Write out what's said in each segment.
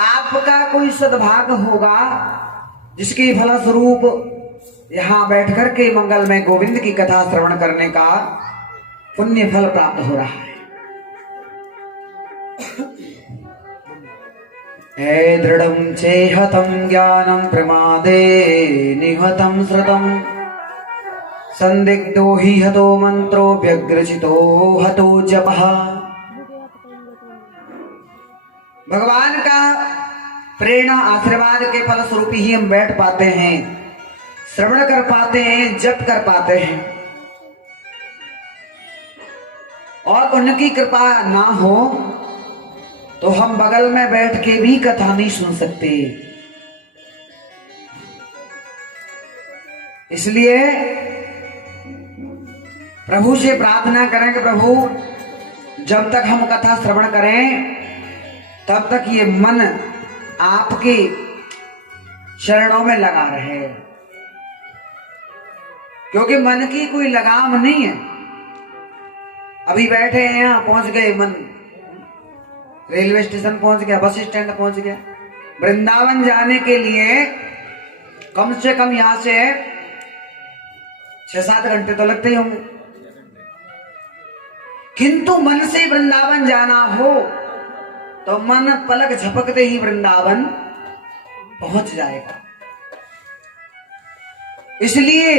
आपका कोई सद्भाग्य होगा जिसके फलस्वरूप यहाँ बैठकर के मंगल में गोविंद की कथा श्रवण करने का पुण्य फल प्राप्त हो रहा है। हे दृढ़ं चेहतं ज्ञानं प्रमादे निहतं श्रुतं संदिग्धो हि हतो मंत्रो व्यग्रचितो हतो जपः। भगवान का प्रेरणा आशीर्वाद के फलस्वरूप ही हम बैठ पाते हैं, श्रवण कर पाते हैं, जप कर पाते हैं। और उनकी कृपा ना हो तो हम बगल में बैठ के भी कथा नहीं सुन सकते। इसलिए प्रभु से प्रार्थना करें कि प्रभु जब तक हम कथा श्रवण करें तब तक ये मन आपके शरणों में लगा रहे, क्योंकि मन की कोई लगाम नहीं है। अभी बैठे हैं, यहां पहुंच गए, मन रेलवे स्टेशन पहुंच गया, बस स्टैंड पहुंच गया। वृंदावन जाने के लिए कम से कम यहां से 6-7 घंटे तो लगते ही होंगे, किंतु मन से वृंदावन जाना हो तो मन पलक झपकते ही वृंदावन पहुंच जाएगा। इसलिए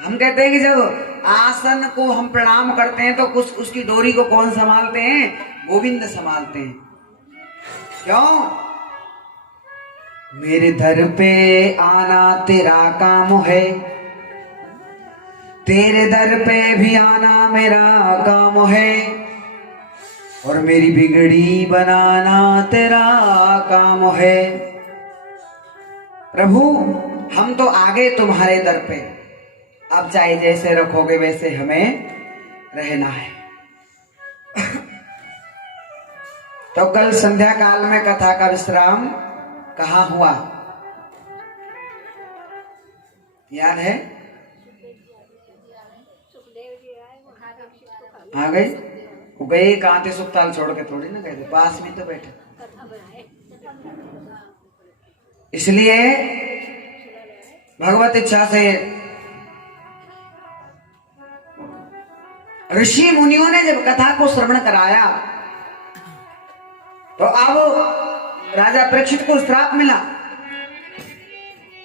हम कहते हैं कि जब आसन को हम प्रणाम करते हैं तो कुछ उसकी डोरी को कौन संभालते हैं? गोविंद संभालते हैं। क्यों? मेरे दर पे आना तेरा काम है, तेरे दर पे भी आना मेरा काम है, और मेरी बिगड़ी बनाना तेरा काम है। प्रभु हम तो आगे तुम्हारे दर पे, अब चाहे जैसे रखोगे वैसे हमें रहना है। तो कल संध्या काल में कथा का विश्राम कहाँ हुआ याद है? आ गई? वो गए कहाँ थे? सुखताल छोड़ के थोड़ी ना गए थे, पास में तो बैठे। इसलिए भगवत इच्छा से ऋषि मुनियों ने जब कथा को श्रवण कराया तो अब राजा परीक्षित को श्राप मिला,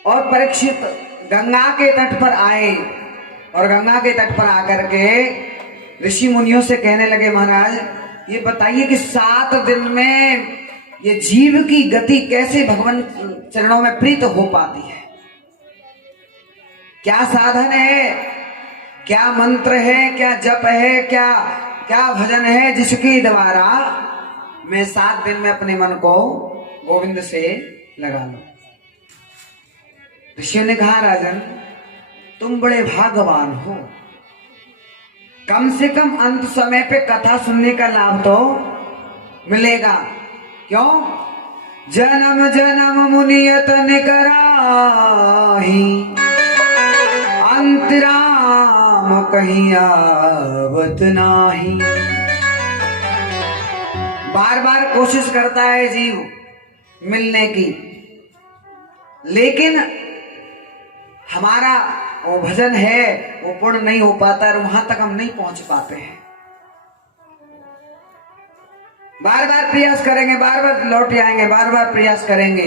और परीक्षित गंगा के तट पर आए, और गंगा के तट पर आकर के ऋषि मुनियों से कहने लगे, महाराज ये बताइए कि 7 दिन में ये जीव की गति कैसे भगवान चरणों में प्रीत हो पाती है? क्या साधन है, क्या मंत्र है, क्या जप है, क्या क्या भजन है जिसके द्वारा मैं 7 दिन में अपने मन को गोविंद से लगा लूं? ऋषियों ने कहा, राजन तुम बड़े भाग्यवान हो, कम से कम अंत समय पे कथा सुनने का लाभ तो मिलेगा। क्यों? जन्म जन्म मुनियत ने कराही, अंतराम कहीं आवत नाही। बार बार कोशिश करता है जीव मिलने की, लेकिन हमारा वो भजन है वो पूर्ण नहीं हो पाता, और वहां तक हम नहीं पहुंच पाते हैं। बार बार प्रयास करेंगे, बार बार लौट आएंगे, बार बार प्रयास करेंगे।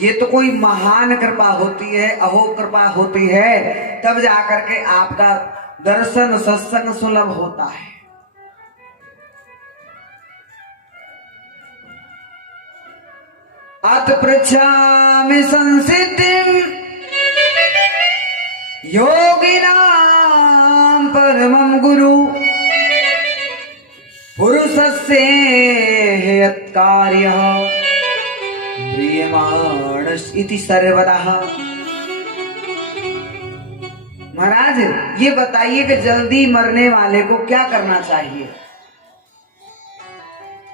ये तो कोई महान कृपा होती है, अहो कृपा होती है, तब जाकर के आपका दर्शन सत्संग सुलभ होता है। अत पृच्छामि संसिद्धिं योगिनां परमं गुरु, पुरुषस्य यत्कार्यः प्रीयमाणस् इति सर्वतः। महाराज ये बताइए कि जल्दी मरने वाले को क्या करना चाहिए?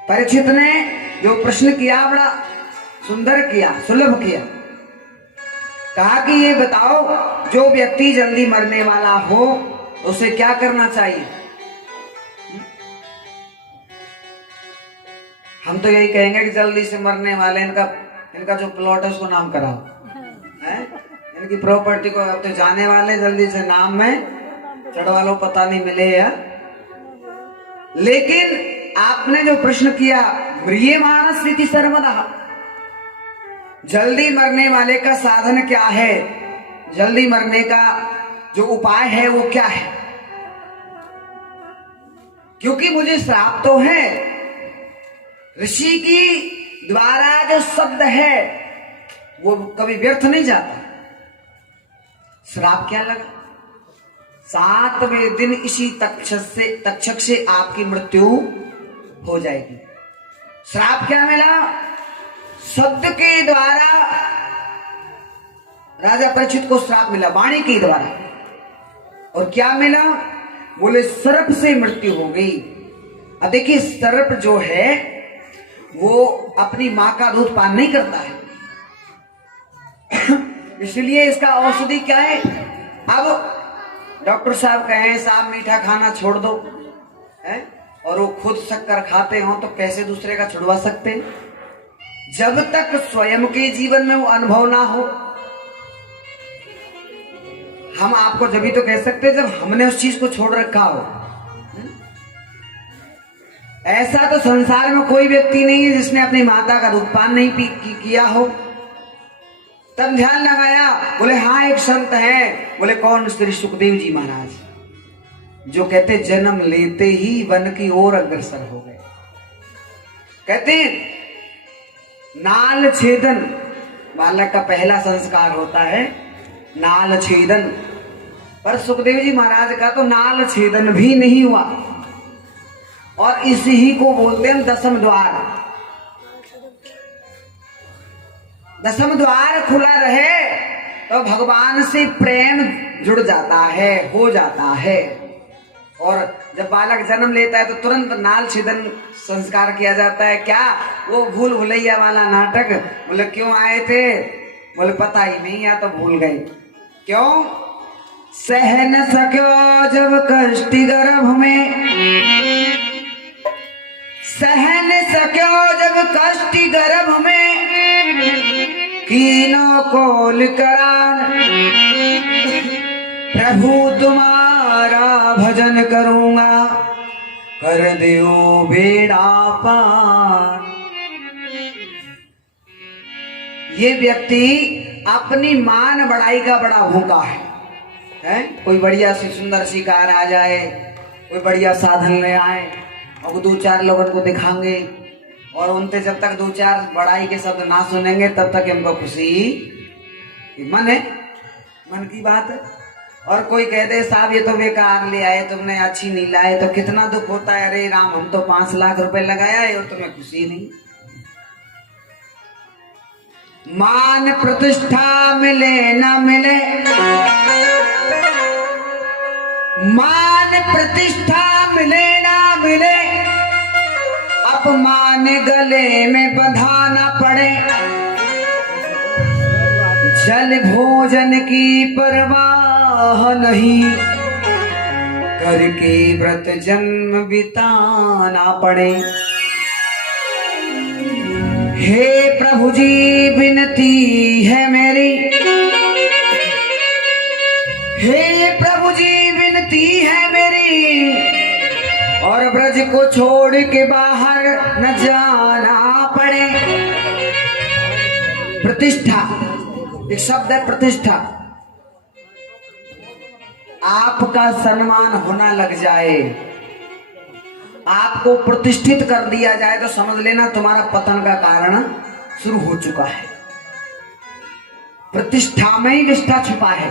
परीक्षित ने जो प्रश्न किया बड़ा सुंदर किया, सुलभ किया। कहा कि ये बताओ, जो व्यक्ति जल्दी मरने वाला हो उसे क्या करना चाहिए? हम तो यही कहेंगे कि जल्दी से मरने वाले इनका जो प्लॉट है उसको नाम कराओ है, इनकी प्रॉपर्टी को अब तो जाने वाले, जल्दी से नाम में चढ़वा लो, पता नहीं मिले या। लेकिन आपने जो प्रश्न किया, म्रियमाण स्थिति सर्वदा, जल्दी मरने वाले का साधन क्या है, जल्दी मरने का जो उपाय है वो क्या है? क्योंकि मुझे श्राप तो है, ऋषि की द्वारा जो शब्द है वो कभी व्यर्थ नहीं जाता। श्राप क्या लगा? 7वें दिन इसी तक्षक से आपकी मृत्यु हो जाएगी। श्राप क्या मिला? शब्द के द्वारा राजा परीक्षित को श्राप मिला, वाणी के द्वारा। और क्या मिला? बोले सर्प से मृत्यु हो गई। अब देखिए, सर्प जो है वो अपनी मां का दूध पान नहीं करता है इसलिए इसका औषधि क्या है? अब डॉक्टर साहब कहें साहब मीठा खाना छोड़ दो है, और वो खुद शक्कर खाते हो तो कैसे दूसरे का छुड़वा सकते हैं? जब तक स्वयं के जीवन में वो अनुभव ना हो, हम आपको जब तो कह सकते जब हमने उस चीज को छोड़ रखा हो। ऐसा तो संसार में कोई व्यक्ति नहीं है जिसने अपनी माता का दूध पान नहीं किया हो। तब ध्यान लगाया, बोले हाँ एक संत हैं। बोले कौन? श्री सुखदेव जी महाराज, जो कहते जन्म लेते ही वन की ओर अग्रसर हो गए। कहते नाल छेदन, बालक का पहला संस्कार होता है नाल छेदन, पर सुखदेव जी महाराज का तो नाल छेदन भी नहीं हुआ। और इसी को बोलते हैं दसम द्वार। दसम द्वार खुला रहे तो भगवान से प्रेम जुड़ जाता है, हो जाता है। और जब बालक जन्म लेता है तो तुरंत नाल छेदन संस्कार किया जाता है। क्या? वो भूल भुलैया वाला नाटक। बोले क्यों आए थे? बोले पता ही नहीं, या तो भूल गए। क्यों? सह न सक्यो जब कष्ट गर्भ में, सह न सक्यो जब कष्ट गर्भ में, कीनो कोल करान, प्रभु तुम्हारा भजन करूंगा, कर दियो बेड़ा पार। ये व्यक्ति अपनी मान बढ़ाई का बड़ा भूखा है? कोई बढ़िया सी सुंदर सी कार आ जाए, कोई बढ़िया साधन ले आए और 2-4 लोगों को दिखाएंगे, और उनसे जब तक 2-4 बड़ाई के शब्द ना सुनेंगे तब तक इनको खुशी मन है, मन की बात है। और कोई कह दे साहब ये तो बेकार ले आए, तुमने अच्छी नहीं लाए, तो कितना दुख होता है। अरे राम, हम तो 5 लाख रुपए लगाया है और तुम्हें खुशी नहीं। मान प्रतिष्ठा मिले ना मिले, मान प्रतिष्ठा मिले ना मिले, अपमान गले में बंधाना पड़े, जल भोजन की परवाह नहीं, करके व्रत जन्म बिताना पड़े। हे प्रभु जी विनती है मेरी, हे प्रभु जी विनती है मेरी, और ब्रज को छोड़ के बाहर न जाना पड़े। प्रतिष्ठा, एक शब्द है प्रतिष्ठा। आपका सम्मान होना लग जाए, आपको प्रतिष्ठित कर दिया जाए तो समझ लेना तुम्हारा पतन का कारण शुरू हो चुका है। प्रतिष्ठा में ही निष्ठा छुपा है।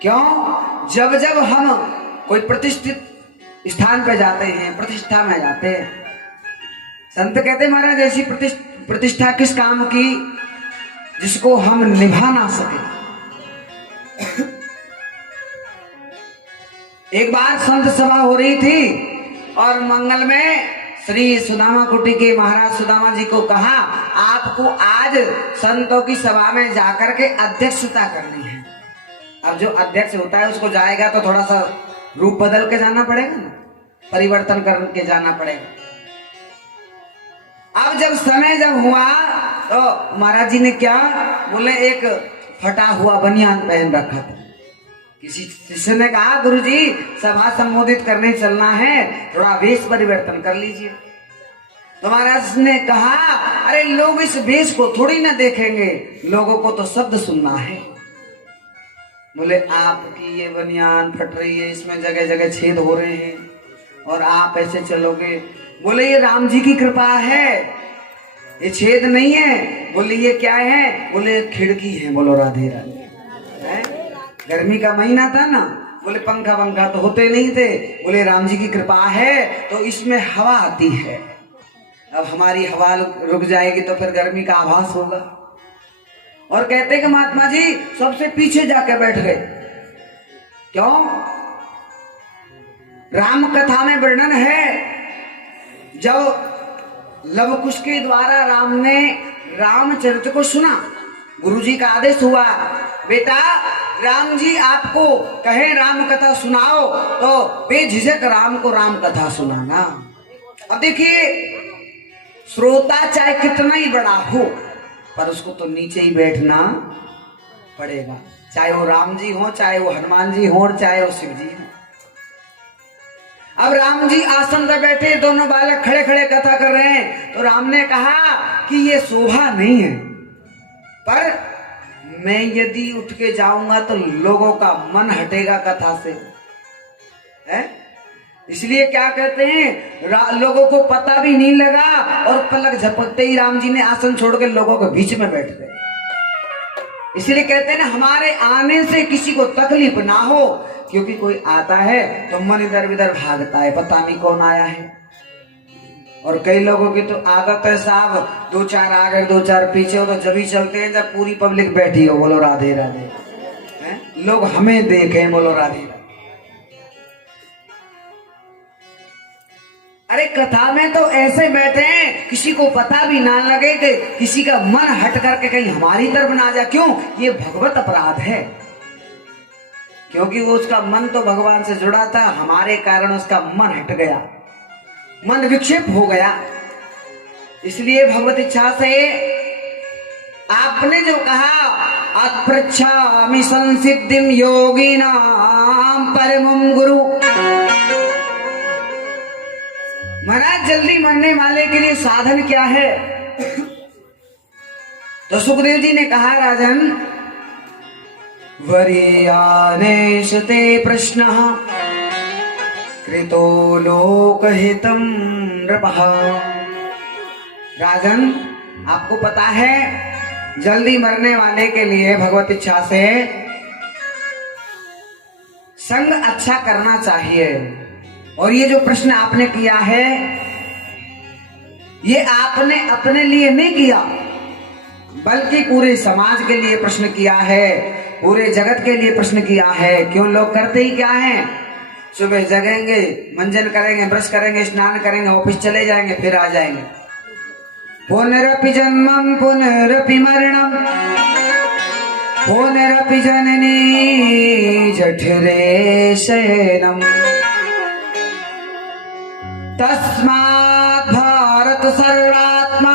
क्यों? जब जब हम कोई प्रतिष्ठित स्थान पर जाते हैं, प्रतिष्ठा में जाते हैं, संत कहते महाराज ऐसी प्रतिष्ठा किस काम की जिसको हम निभा ना सके। एक बार संत सभा हो रही थी और मंगल में श्री सुदामा कुटी के महाराज सुदामा जी को कहा आपको आज संतों की सभा में जाकर के अध्यक्षता करनी है। अब जो अध्यक्ष होता है उसको जाएगा तो थोड़ा सा रूप बदल के जाना पड़ेगा ना, परिवर्तन करके जाना पड़ेगा। अब जब समय जब हुआ तो महाराज जी ने क्या बोले, एक फटा हुआ बनियान पहन रखा था। किसी शिष्य ने कहा, गुरुजी सभा संबोधित करने चलना है, थोड़ा वेश परिवर्तन कर लीजिए। तो महाराज ने कहा, अरे लोग इस वेश को थोड़ी ना देखेंगे, लोगों को तो शब्द सुनना है। बोले आपकी ये बनियान फट रही है, इसमें जगह जगह छेद हो रहे हैं और आप ऐसे चलोगे। बोले ये राम जी की कृपा है, ये छेद नहीं है। बोले ये क्या है? बोले खिड़की है। बोलो राधे राधे। गर्मी का महीना था ना, बोले पंखा पंखा तो होते नहीं थे। बोले राम जी की कृपा है तो इसमें हवा आती है। अब हमारी हवा रुक जाएगी तो फिर गर्मी का आभास होगा। और कहते कि महात्मा जी सबसे पीछे जाकर बैठ गए। क्यों? राम कथा में वर्णन है, जब लव कुश के द्वारा राम ने रामचरित को सुना, गुरुजी का आदेश हुआ, बेटा राम जी आपको कहे राम कथा सुनाओ तो बेझिझक राम को राम कथा सुनाना। अब देखिए, श्रोता चाहे कितना ही बड़ा हो पर उसको तो नीचे ही बैठना पड़ेगा, चाहे वो राम जी हो, चाहे वो हनुमान जी हो, चाहे वो शिव जी हो। अब राम जी आसन पर बैठे, दोनों बालक खड़े खड़े कथा कर रहे हैं। तो राम ने कहा कि ये शोभा नहीं है, पर मैं यदि उठ के जाऊंगा तो लोगों का मन हटेगा कथा से, है? इसलिए क्या कहते हैं, लोगों को पता भी नहीं लगा और पलक झपकते ही राम जी ने आसन छोड़ के लोगों के बीच में बैठ गए। इसलिए कहते हैं ना, हमारे आने से किसी को तकलीफ ना हो, क्योंकि कोई आता है तो मन इधर उधर भागता है, पता नहीं कौन आया है। और कई लोगों की तो आदत है साहब, दो चार आगे दो चार पीछे हो तो जब ही चलते हैं जब पूरी पब्लिक बैठी हो। बोलो राधे राधे। लोग हमें देखें। बोलो राधे राधे। अरे कथा में तो ऐसे बैठे हैं किसी को पता भी ना लगे कि किसी का मन हट करके कहीं हमारी तरफ ना जा। क्यों? ये भगवत अपराध है, क्योंकि वो उसका मन तो भगवान से जुड़ा था, हमारे कारण उसका मन हट गया, मन विक्षेप हो गया। इसलिए भगवत इच्छा से आपने जो कहा, अपृच्छामि संसिद्धिम योगिनाम परमं गुरु, महाराज जल्दी मरने वाले के लिए साधन क्या है? तो सुखदेव जी ने कहा, राजन वरीयानेशते प्रश्नः कृतो लोकहितं नृपः। राजन आपको पता है, जल्दी मरने वाले के लिए भगवत इच्छा से संग अच्छा करना चाहिए। और ये जो प्रश्न आपने किया है, ये आपने अपने लिए नहीं किया, बल्कि पूरे समाज के लिए प्रश्न किया है, पूरे जगत के लिए प्रश्न किया है। क्यों? लोग करते ही क्या है, सुबह जगेंगे, मंजन करेंगे, ब्रश करेंगे, स्नान करेंगे, ऑफिस चले जाएंगे, फिर आ जाएंगे। पुनरपि जन्मं पुनरपि मरणं पुनरपि जननी जठरे शयनम् तस्मात् भारत सर्वात्मा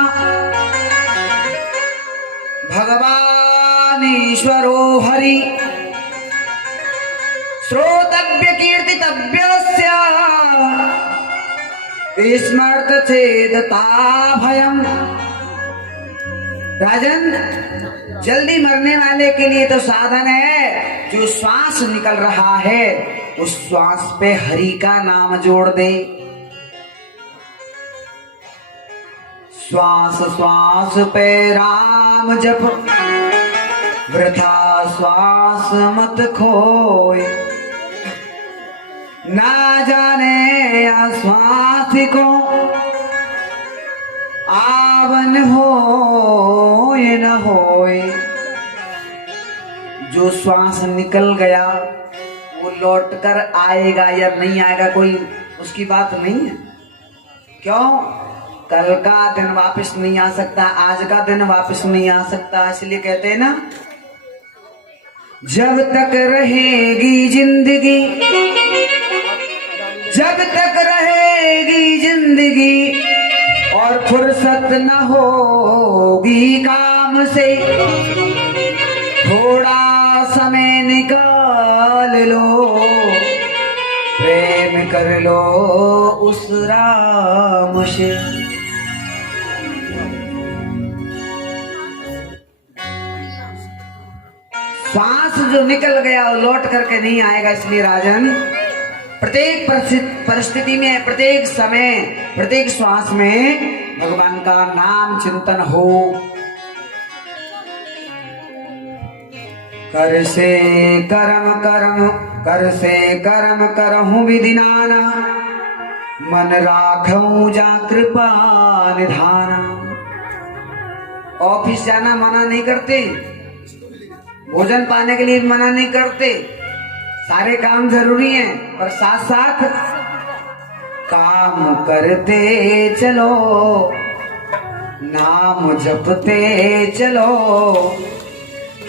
भगवान ईश्वरो हरि श्रोतव्य कीर्तितव्यस्य स्मर्त छेदता भयम्। राजन जल्दी मरने वाले के लिए तो साधन है, जो श्वास निकल रहा है उस श्वास पे हरि का नाम जोड़ दे। श्वास श्वास पे राम जप, वृथा श्वास मत खोए, ना जाने या श्वास को आवन होए न होए। जो श्वास निकल गया वो लौट कर आएगा या नहीं आएगा कोई उसकी बात नहीं है। क्यों? कल का दिन वापस नहीं आ सकता, आज का दिन वापस नहीं आ सकता। इसलिए कहते हैं ना, जब तक रहेगी जिंदगी, जब तक रहेगी जिंदगी और और फुर्सत न होगी काम से, थोड़ा समय निकाल लो, प्रेम कर लो उस राम से। श्वास जो निकल गया वो लौट करके नहीं आएगा, इसलिए राजन प्रत्येक परिस्थिति में, प्रत्येक समय, प्रत्येक श्वास में भगवान का नाम चिंतन हो। कर से कर्म करहूं विधि नाना, मन राखूं जा कृपा निधाना। ऑफिस जाना मना नहीं करते, भोजन पाने के लिए मना नहीं करते, सारे काम जरूरी हैं, पर साथ साथ काम करते चलो, नाम जपते चलो,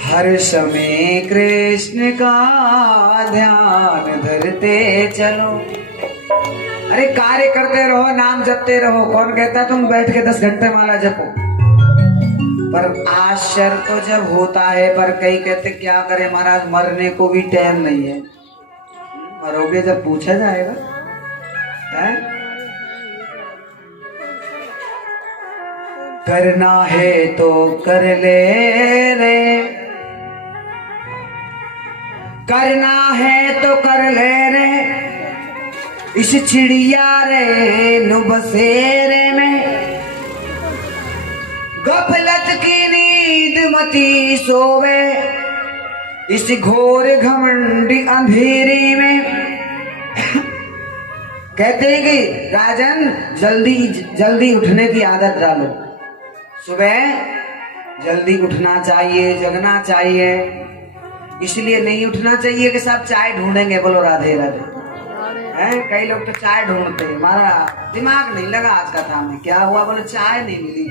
हर समय कृष्ण का ध्यान धरते चलो। अरे कार्य करते रहो, नाम जपते रहो। कौन कहता तुम बैठ के 10 घंटे माला जपो? पर आश्चर्य तो जब होता है, पर कई कहते क्या करे महाराज, मरने को भी टाइम नहीं है। मरोगे जब पूछा जाएगा है? करना है तो कर ले रे, करना है तो कर ले रे, इस चिड़िया रे नु बसेरे में, गफलत की नींद मती सोवे, इस घोर घमंडी अंधेरी में। कहते हैं कि राजन जल्दी उठने की आदत डालो। सुबह जल्दी उठना चाहिए, जगना चाहिए। इसलिए नहीं उठना चाहिए कि सब चाय ढूंढेंगे। बोलो राधे राधे। हैं कई लोग तो चाय ढूंढते हैं, हमारा दिमाग नहीं लगा आज का काम में। क्या हुआ? बोले चाय नहीं मिली।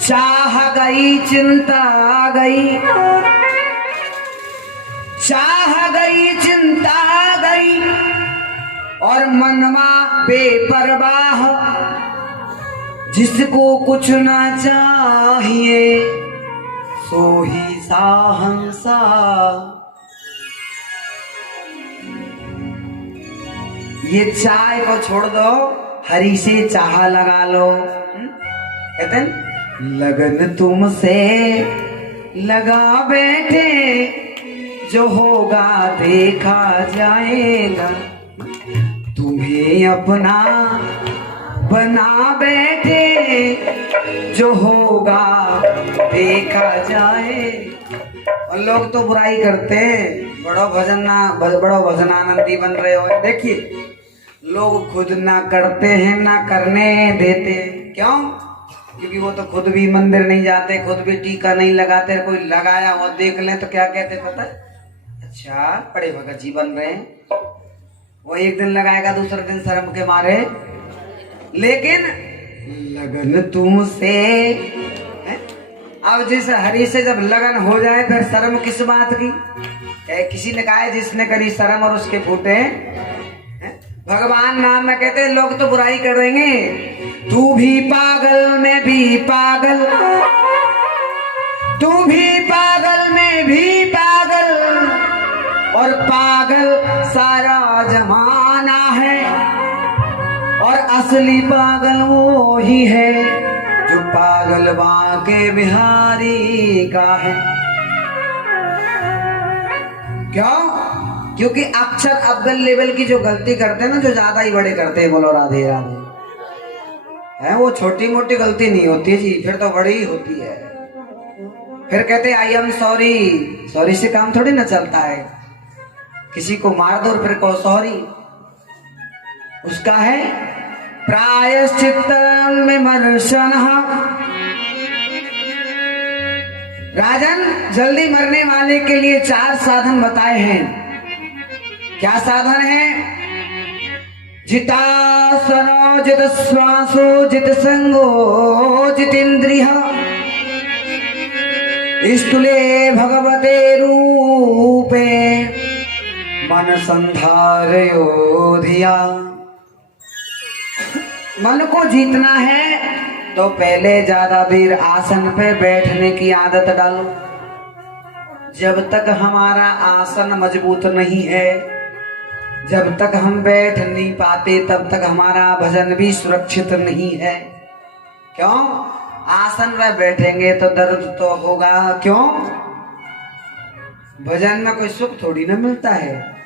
चाह गई चिंता गई, चाह गई चिंता गई, और मनवा बेपरवाह, जिसको कुछ ना चाहिए सो ही साहंसा। ये चाय को छोड़ दो, हरी से चाह लगा लो। कहते हैं लगन तुमसे लगा बैठे, जो होगा देखा जाएगा, तुम्हें अपना बना बैठे, जो होगा देखा जाए। और लोग तो बुराई करते हैं, बड़ो भजनानंदी बन रहे हो। देखिए लोग खुद ना करते हैं ना करने देते। क्यों? क्योंकि वो तो खुद भी मंदिर नहीं जाते, खुद भी टीका नहीं लगाते। कोई लगाया वो देख ले तो क्या कहते पता है? अच्छा बड़े भगत जी बन रहे हैं। वो एक दिन लगाएगा, दूसरे दिन शर्म के मारे। लेकिन लगन तुमसे, अब जिस हरि से जब लगन हो जाए फिर शर्म किस बात की? किसी ने कहा है जिसने करी शर्म और उसके फूटे भगवान नाम में। कहते हैं लोग तो बुराई करेंगे, तू भी पागल मैं भी पागल, तू भी पागल मैं भी पागल, और पागल सारा जमाना है, और असली पागल वो ही है जो पागल बांके बिहारी का है। क्यों? क्योंकि अक्षर अव्वल लेवल की जो गलती करते हैं ना, जो ज्यादा ही बड़े करते हैं। बोलो राधे राधे। है वो छोटी मोटी गलती नहीं होती जी, फिर तो बड़ी ही होती है। फिर कहते आई एम सॉरी। सॉरी से काम थोड़ी ना चलता है। किसी को मार दो और फिर कहो सॉरी। उसका है प्रायश्चित्त विमर्शन। राजन जल्दी मरने वाले के लिए 4 साधन बताए हैं। क्या साधन है? जितासनो, जित श्वासो, जित संगो, जितेंद्रिय, स्थूले भगवते रूपे, मन संधारयो धिया। मन को जीतना है तो पहले ज्यादा देर आसन पे बैठने की आदत डालो। जब तक हमारा आसन मजबूत नहीं है, जब तक हम बैठ नहीं पाते, तब तक हमारा भजन भी सुरक्षित नहीं है। क्यों? आसन में बैठेंगे तो दर्द तो होगा। क्यों? भजन में कोई सुख थोड़ी ना मिलता है।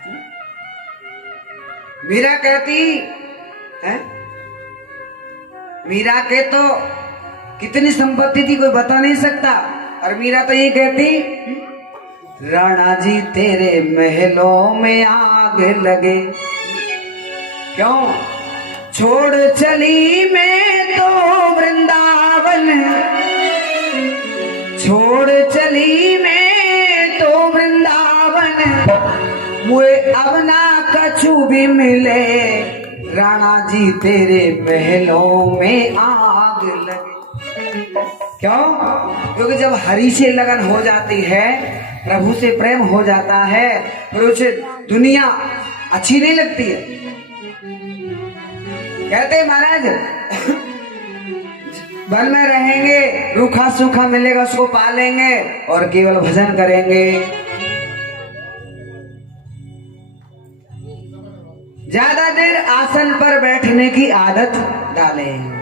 मीरा कहती है, मीरा के तो कितनी संपत्ति थी कोई बता नहीं सकता, और मीरा तो ये कहती, राणा जी तेरे महलों में आग लगे। क्यों? छोड़ चली मैं तो वृंदावन, छोड़ चली मैं तो वृंदावन, मुझे अब ना कछु भी मिले, राणा जी तेरे महलों में आग लगे। क्यों? क्योंकि जब हरि से लगन हो जाती है, प्रभु से प्रेम हो जाता है, फिर उसे दुनिया अच्छी नहीं लगती है। कहते महाराज वन में रहेंगे, रूखा सूखा मिलेगा उसको पालेंगे और केवल भजन करेंगे। ज्यादा देर आसन पर बैठने की आदत डालें।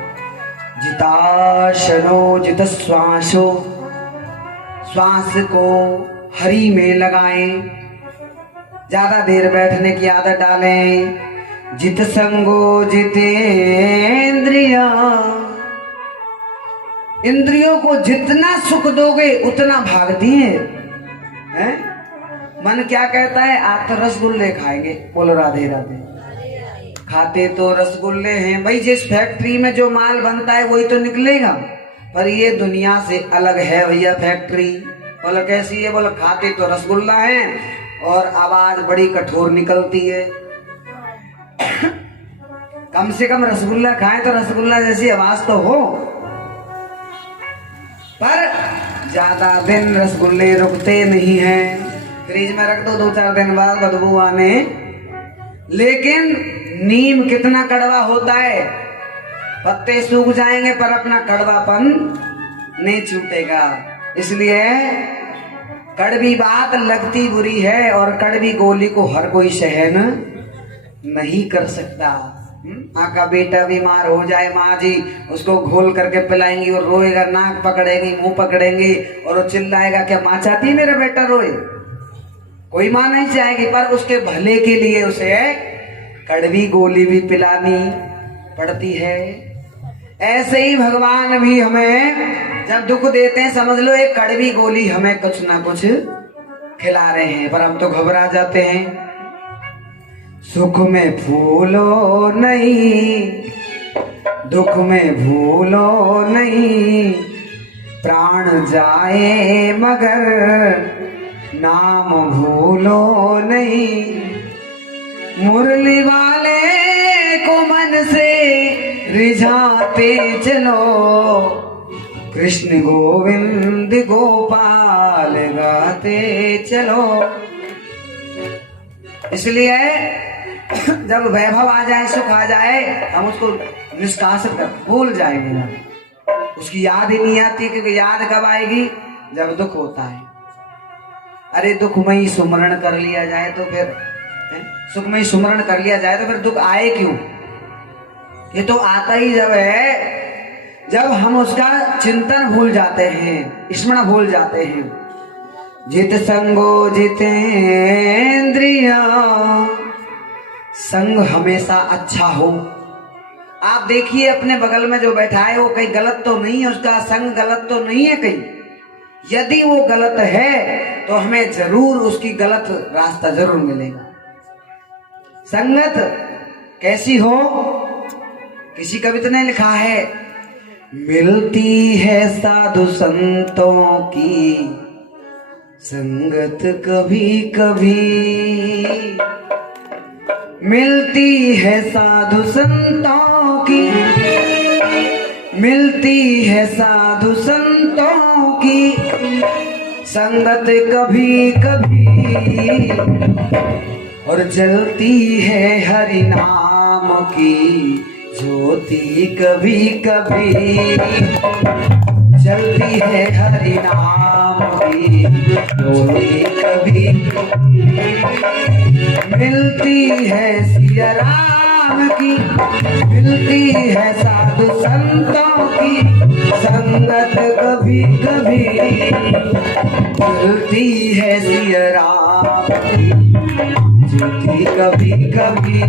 जिताशनो जित श्वासो, श्वास को हरि में लगाएं। ज्यादा देर बैठने की आदत डालें। जित संगो जितेंद्रिया, इंद्रियों को जितना सुख दोगे उतना भागती है। मन क्या कहता है? आज तो रसगुल्ले खाएंगे। बोलो राधे राधे। खाते तो रसगुल्ले हैं भाई, जिस फैक्ट्री में जो माल बनता है वही तो निकलेगा, पर ये दुनिया से अलग है भैया फैक्ट्री। बोला कैसी है? बोला खाते तो रसगुल्ला है और आवाज बड़ी कठोर निकलती है। कम से कम रसगुल्ला खाएं तो रसगुल्ला जैसी आवाज तो हो, पर ज्यादा दिन रसगुल्ले रुकते नहीं हैं। फ्रिज में रख दो, 2-4 दिन बाद बदबू आने। लेकिन नीम कितना कड़वा होता है, पत्ते सूख जाएंगे पर अपना कड़वापन नहीं छूटेगा। इसलिए कड़वी बात लगती बुरी है और कड़वी गोली को हर कोई सहन नहीं कर सकता। माँ का बेटा बीमार हो जाए, माँ जी उसको घोल करके पिलाएंगी और रोएगा, नाक पकड़ेंगी, मुंह पकड़ेंगी और वो चिल्लाएगा। क्या माँ चाहती है मेरा बेटा रोए? कोई माँ नहीं चाहेगी, पर उसके भले के लिए उसे कड़वी गोली भी पिलानी पड़ती है। ऐसे ही भगवान भी हमें जब दुख देते हैं, समझ लो एक कड़वी गोली हमें कुछ ना कुछ खिला रहे हैं, पर हम तो घबरा जाते हैं। सुख में भूलो नहीं, दुख में भूलो नहीं, प्राण जाए मगर नाम भूलो नहीं। मुरली वाले को मन से रिझाते चलो, कृष्ण गोविंद गोपाल गाते चलो। इसलिए जब वैभव आ जाए, सुख आ जाए, हम उसको निष्कासित कर भूल जाएंगे ना, उसकी याद ही नहीं आती। क्योंकि याद कब आएगी? जब दुख होता है। अरे दुखमयी सुमरण कर लिया जाए तो फिर, सुखमयी सुमरण कर लिया जाए तो फिर दुख आए क्यों? ये तो आता ही जब है जब हम उसका चिंतन भूल जाते हैं, स्मरण भूल जाते हैं। जित संगो जितेंद्रिया, संग हमेशा अच्छा हो। आप देखिए अपने बगल में जो बैठा है वो कहीं गलत तो नहीं है, उसका संग गलत तो नहीं है कहीं। यदि वो गलत है तो हमें जरूर उसकी गलत रास्ता जरूर मिलेगा। संगत कैसी हो? किसी कविता ने लिखा है, मिलती है साधु संतों की संगत कभी कभी, मिलती है साधु संतों की, मिलती है साधु संतों की संगत कभी कभी। और जलती है हरि नाम की ज्योति कभी कभी, जलती है हरि नाम की ज्योति कभी, मिलती है सिया राम की, मिलती है साधु संतों की संगत कभी कभी, मिलती है सिया राम की ज्योति कभी कभी,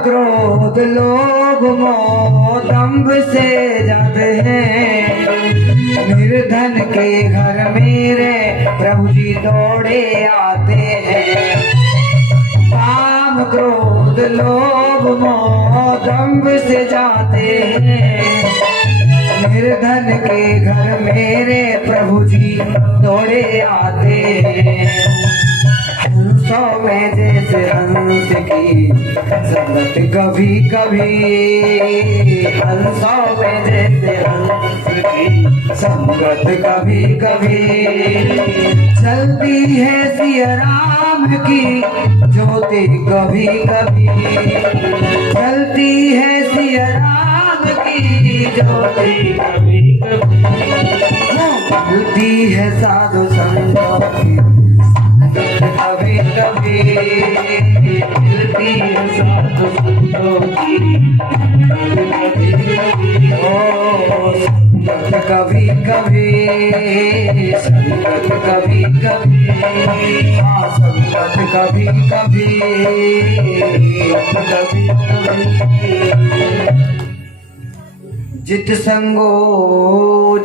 क्रोध लोभ मोह दंभ से जाते हैं, निर्धन के घर मेरे प्रभु जी दौड़े आते हैं। काम क्रोध लोभ मोह दंभ से जाते हैं, निर्धन के घर मेरे प्रभु जी दौड़े आते हैं। हंसों में जैसे हंस की संगत कभी कभी, हंसों में जैसे हंस की संगत कभी कभी, चलती है सिया राम की ज्योति कभी कभी, चलती है सिया राम की ज्योति कभी कभी, मिलती है साधु संतों की कभी कभी, मिलती है साधु संतों की कभी कभी, ओ संगत कभी कभी, संगत कभी कभी, हाँ संगत कभी कभी, कभी कभी। जित संगो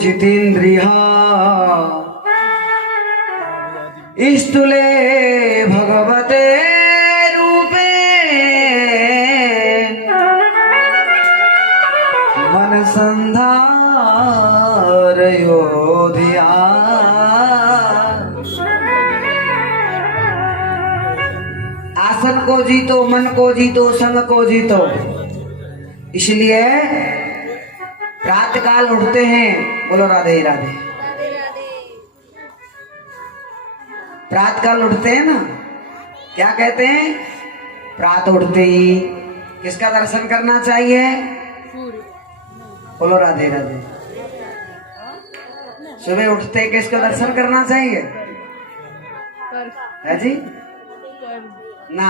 जितेन्द्रिया स्तुले भगवते रूपे, मन संधार योधिया। आसन को जीतो, मन को जीतो, संग को जीतो। इसलिए प्रातः काल उठते हैं, बोलो राधे राधे। प्रातः काल उठते हैं ना, क्या कहते हैं? प्रातः उठते ही किसका दर्शन करना चाहिए? बोलो राधे राधे। सुबह उठते किसका दर्शन करना चाहिए? है जी ना,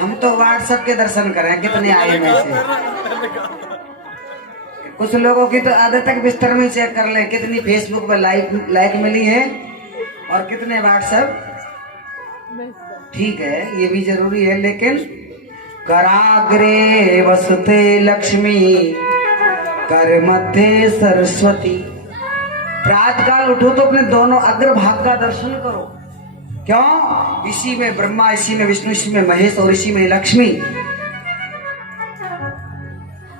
हम तो व्हाट्सएप के दर्शन करें। कितने आए में से? कुछ लोगों की तो आदत तक बिस्तर में चेक कर ले कितनी फेसबुक पर लाइक मिली है और कितने व्हाट्सएप। ठीक है, ये भी जरूरी है, लेकिन कराग्रे वसते लक्ष्मी कर मध्य सरस्वती। प्रातः काल उठो तो अपने दोनों अग्रभाग का दर्शन करो। क्यों? इसी में ब्रह्मा, इसी में विष्णु, इसी में महेश और इसी में लक्ष्मी।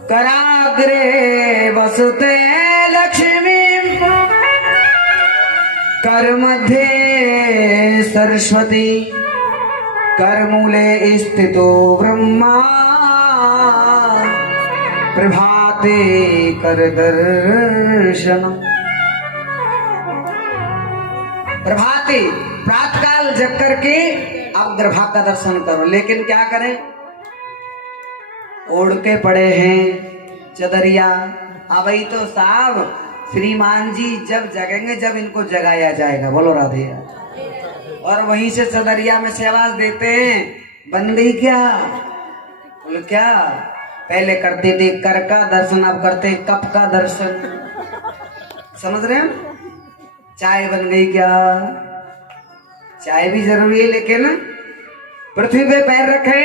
कराग्रे वसते लक्ष्मी कर मध्य सरस्वती, कर मूले स्थितो ब्रह्मा प्रभाते कर दर्शन। प्रभाते प्रातःकाल जग करके अग्रभाग का दर्शन करो। लेकिन क्या करें? ओढ़ के पड़े हैं चदरिया। अभी तो साहब श्रीमान जी जब जगेंगे जब इनको जगाया जाएगा। बोलो राधे। और वहीं से चदरिया में से आवाज देते हैं, बन गई क्या? बोलो क्या? पहले करते थे कर का दर्शन, अब करते कप का दर्शन। समझ रहे हैं? चाय बन गई क्या? चाय भी जरूरी है, लेकिन पृथ्वी पे पैर रखे,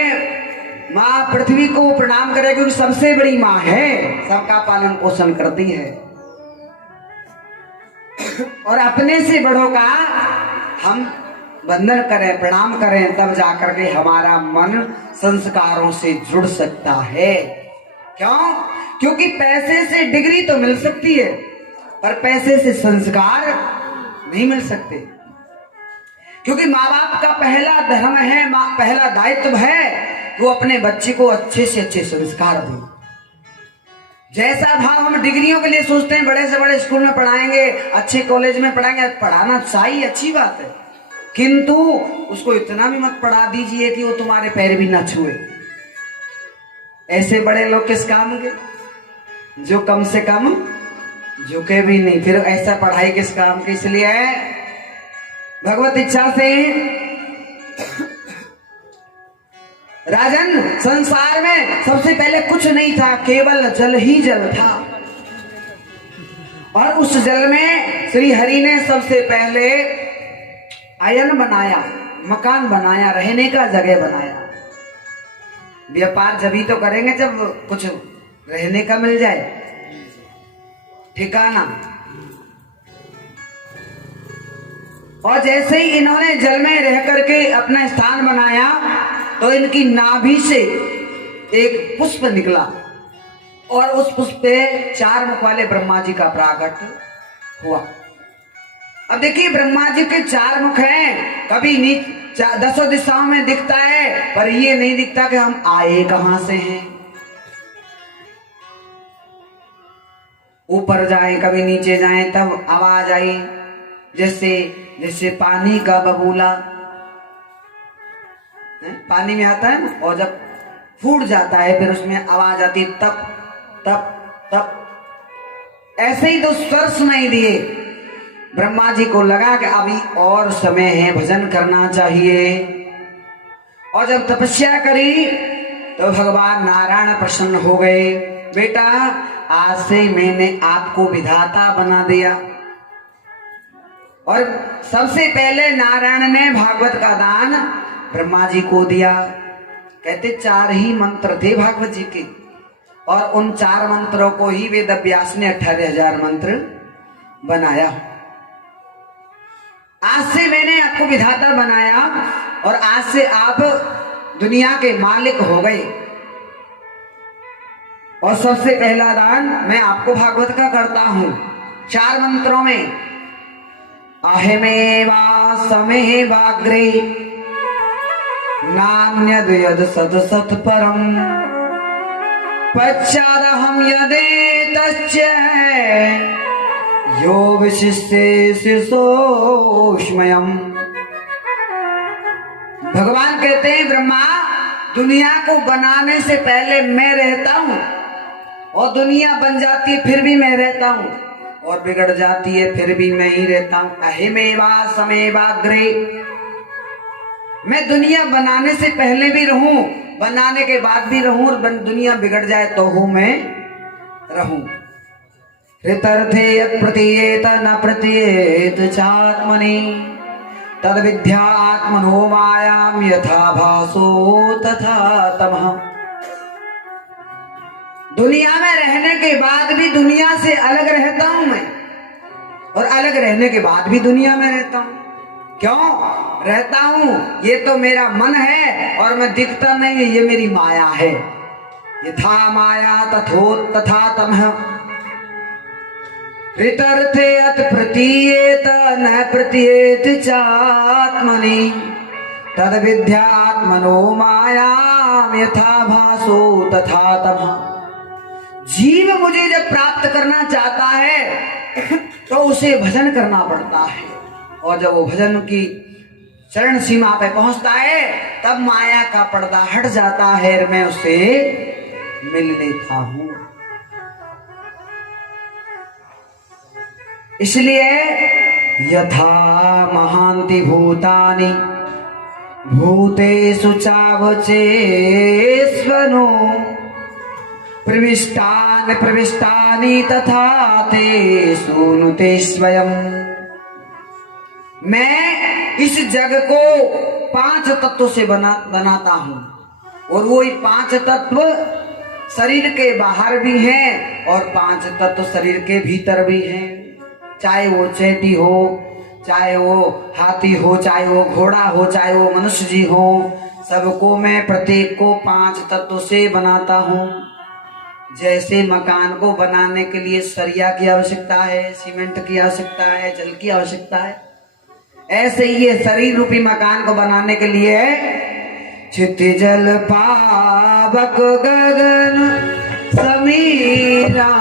माँ पृथ्वी को प्रणाम करे क्योंकि सबसे बड़ी माँ है, सबका पालन पोषण करती है। और अपने से बड़ों का हम वंदन करें, प्रणाम करें, तब जाकर के हमारा मन संस्कारों से जुड़ सकता है। क्यों? क्योंकि पैसे से डिग्री तो मिल सकती है, पर पैसे से संस्कार नहीं मिल सकते। क्योंकि माँ बाप का पहला धर्म है, पहला दायित्व है, वो अपने बच्चे को अच्छे से अच्छे संस्कार दें। जैसा भाव हम डिग्रियों के लिए सोचते हैं, बड़े से बड़े स्कूल में पढ़ाएंगे, अच्छे कॉलेज में पढ़ाएंगे, पढ़ाना चाहिए, अच्छी बात है, किंतु उसको इतना भी मत पढ़ा दीजिए कि वो तुम्हारे पैर भी ना छुए। ऐसे बड़े लोग किस काम के, जो कम से कम झुके भी नहीं, फिर ऐसा पढ़ाई किस काम की। इसलिए भगवत इच्छा से राजन, संसार में सबसे पहले कुछ नहीं था, केवल जल ही जल था, और उस जल में श्री हरि ने सबसे पहले आयन बनाया, मकान बनाया, रहने का जगह बनाया। व्यापार जब ही तो करेंगे जब कुछ रहने का मिल जाए, ठिकाना। और जैसे ही इन्होंने जल में रह करके अपना स्थान बनाया, तो इनकी नाभि से एक पुष्प निकला, और उस पुष्प पे 4 मुख वाले ब्रह्मा जी का प्राकट हुआ। अब देखिए, ब्रह्मा जी के 4 मुख हैं, कभी नीचे 10 दिशाओं में दिखता है, पर ये नहीं दिखता कि हम आए कहां से हैं। ऊपर जाएं, कभी नीचे जाएं, तब आवाज आई, जैसे पानी का बबूला पानी में आता है ना, और जब फूट जाता है फिर उसमें आवाज आती, तप तप तप। ऐसे ही तो स्वर सुनाई दिए। ब्रह्मा जी को लगा कि अभी और समय है, भजन करना चाहिए। और जब तपस्या करी तो भगवान नारायण प्रसन्न हो गए। बेटा, आज से मैंने आपको विधाता बना दिया। और सबसे पहले नारायण ने भागवत का दान ब्रह्मा जी को दिया। कहते 4 ही मंत्र थे भागवत जी के, और उन 4 मंत्रों को ही वेद व्यास ने 18,000 मंत्र बनाया। आज से मैंने आपको विधाता बनाया, और आज से आप दुनिया के मालिक हो गए। और सबसे पहला दान मैं आपको भागवत का करता हूं, 4 मंत्रों में। अहमेवा समेवाग्रे नान्यद यद सत सत परम पश्चादहम यदेतश्च यो विशिष्टे शिशोष्मयम्। भगवान कहते हैं, ब्रह्मा, दुनिया को बनाने से पहले मैं रहता हूं, और दुनिया बन जाती है फिर भी मैं रहता हूं, और बिगड़ जाती है फिर भी मैं ही रहता हूं। अहिमेवा समेवाग्रे, मैं दुनिया बनाने से पहले भी रहूं, बनाने के बाद भी रहूं, और दुनिया बिगड़ जाए तो हूं मैं रहूं। ऋतर्थे यत् प्रतीयेत न प्रतीयेत चात्मनि तद विद्या आत्मनो मायाम यथा भासो तथा तमः। दुनिया में रहने के बाद भी दुनिया से अलग रहता हूं मैं, और अलग रहने के बाद भी दुनिया में रहता हूं। क्यों रहता हूं? ये तो मेरा मन है, और मैं दिखता नहीं है, ये मेरी माया है। यथा माया तथा तमः ऋतर्थे अत प्रतीयेत न प्रतीयेत चात्मनि तद विद्या आत्मनो मायाम यथा भासो तथा तमः। जीव मुझे जब प्राप्त करना चाहता है तो उसे भजन करना पड़ता है, और जब वो भजन की चरण सीमा पे पहुंचता है तब माया का पर्दा हट जाता है, मैं उसे मिल लेता हूं। इसलिए यथा महांति भूतानि भूतेषु चावचेष्वनो प्रविष्टानि तथा ते सुनुते स्वयं। मैं इस जग को 5 तत्वों से बनाता हूं, और वो 5 तत्व शरीर के बाहर भी हैं और 5 तत्व शरीर के भीतर भी हैं। चाहे वो चैती हो, चाहे वो हाथी हो, चाहे वो घोड़ा हो, चाहे वो मनुष्य जी हो, सबको मैं प्रत्येक को 5 तत्वों से बनाता हूं। जैसे मकान को बनाने के लिए सरिया की आवश्यकता है, सीमेंट की आवश्यकता है, जल की आवश्यकता है, ऐसे ही ये शरीर रूपी मकान को बनाने के लिए चित जल पावक गगन समीरा,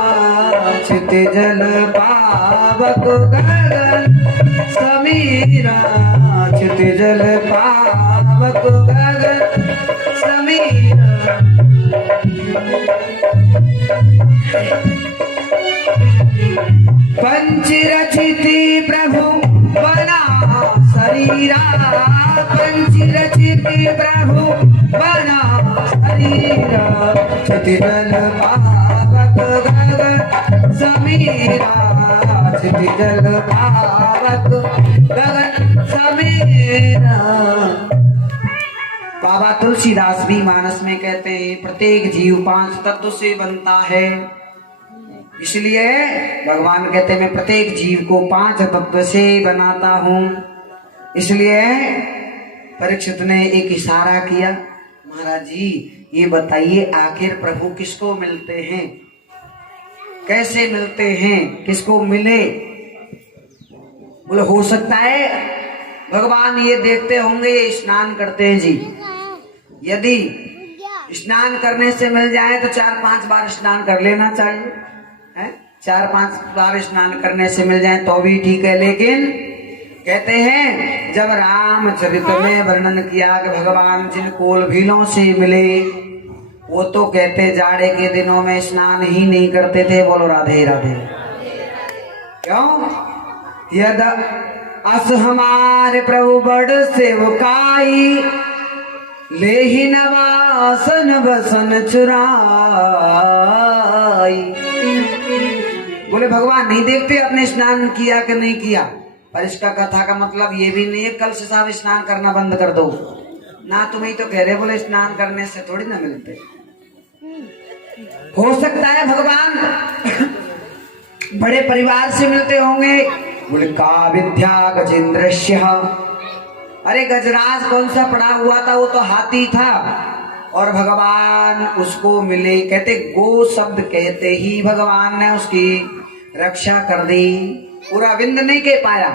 चित जल पावक गगन समीरा, चित जल पावक गगन समीरा। पंच रचिति प्रभु बना शरीरा, पंच रचिति प्रभु बना शरीरा, चित जल पावक गगन समीरा, चित जल पावक गगन समीरा। बाबा तुलसीदास भी मानस में कहते हैं प्रत्येक जीव 5 तत्व से बनता है, इसलिए भगवान कहते हैं मैं प्रत्येक जीव को 5 तत्व से बनाता हूं। इसलिए परीक्षित ने एक इशारा किया, महाराज जी ये बताइए आखिर प्रभु किसको मिलते हैं, कैसे मिलते हैं, किसको मिले? बोले हो सकता है भगवान ये देखते होंगे स्नान करते हैं जी, यदि स्नान करने से मिल जाए तो 4-5 बार स्नान कर लेना चाहिए, है 4-5 बार स्नान करने से मिल जाए तो भी ठीक है। लेकिन कहते हैं जब रामचरित में वर्णन किया कि भगवान जिन कोलभीलों से मिले, वो तो कहते जाड़े के दिनों में स्नान ही नहीं करते थे। बोलो राधे राधे। क्यों? यद अस हमारे प्रभु बड़ सेवकाई, ले ही नवासन बसन चुराई। बोले भगवान नहीं देखते अपने स्नान किया कि नहीं किया, पर इसका कथा का मतलब ये भी नहीं है कल से साहब स्नान करना बंद कर दो ना, तुम्हें तो कह रहे बोले स्नान करने से थोड़ी ना मिलते। हो सकता है भगवान बड़े परिवार से मिलते होंगे। बोले का विद्या गजेंद्रस्य, अरे गजराज कौन सा पड़ा हुआ था, वो तो हाथी था और भगवान उसको मिले। कहते गो शब्द कहते ही भगवान ने उसकी रक्षा कर दी, पूरा विंद नहीं कह पाया।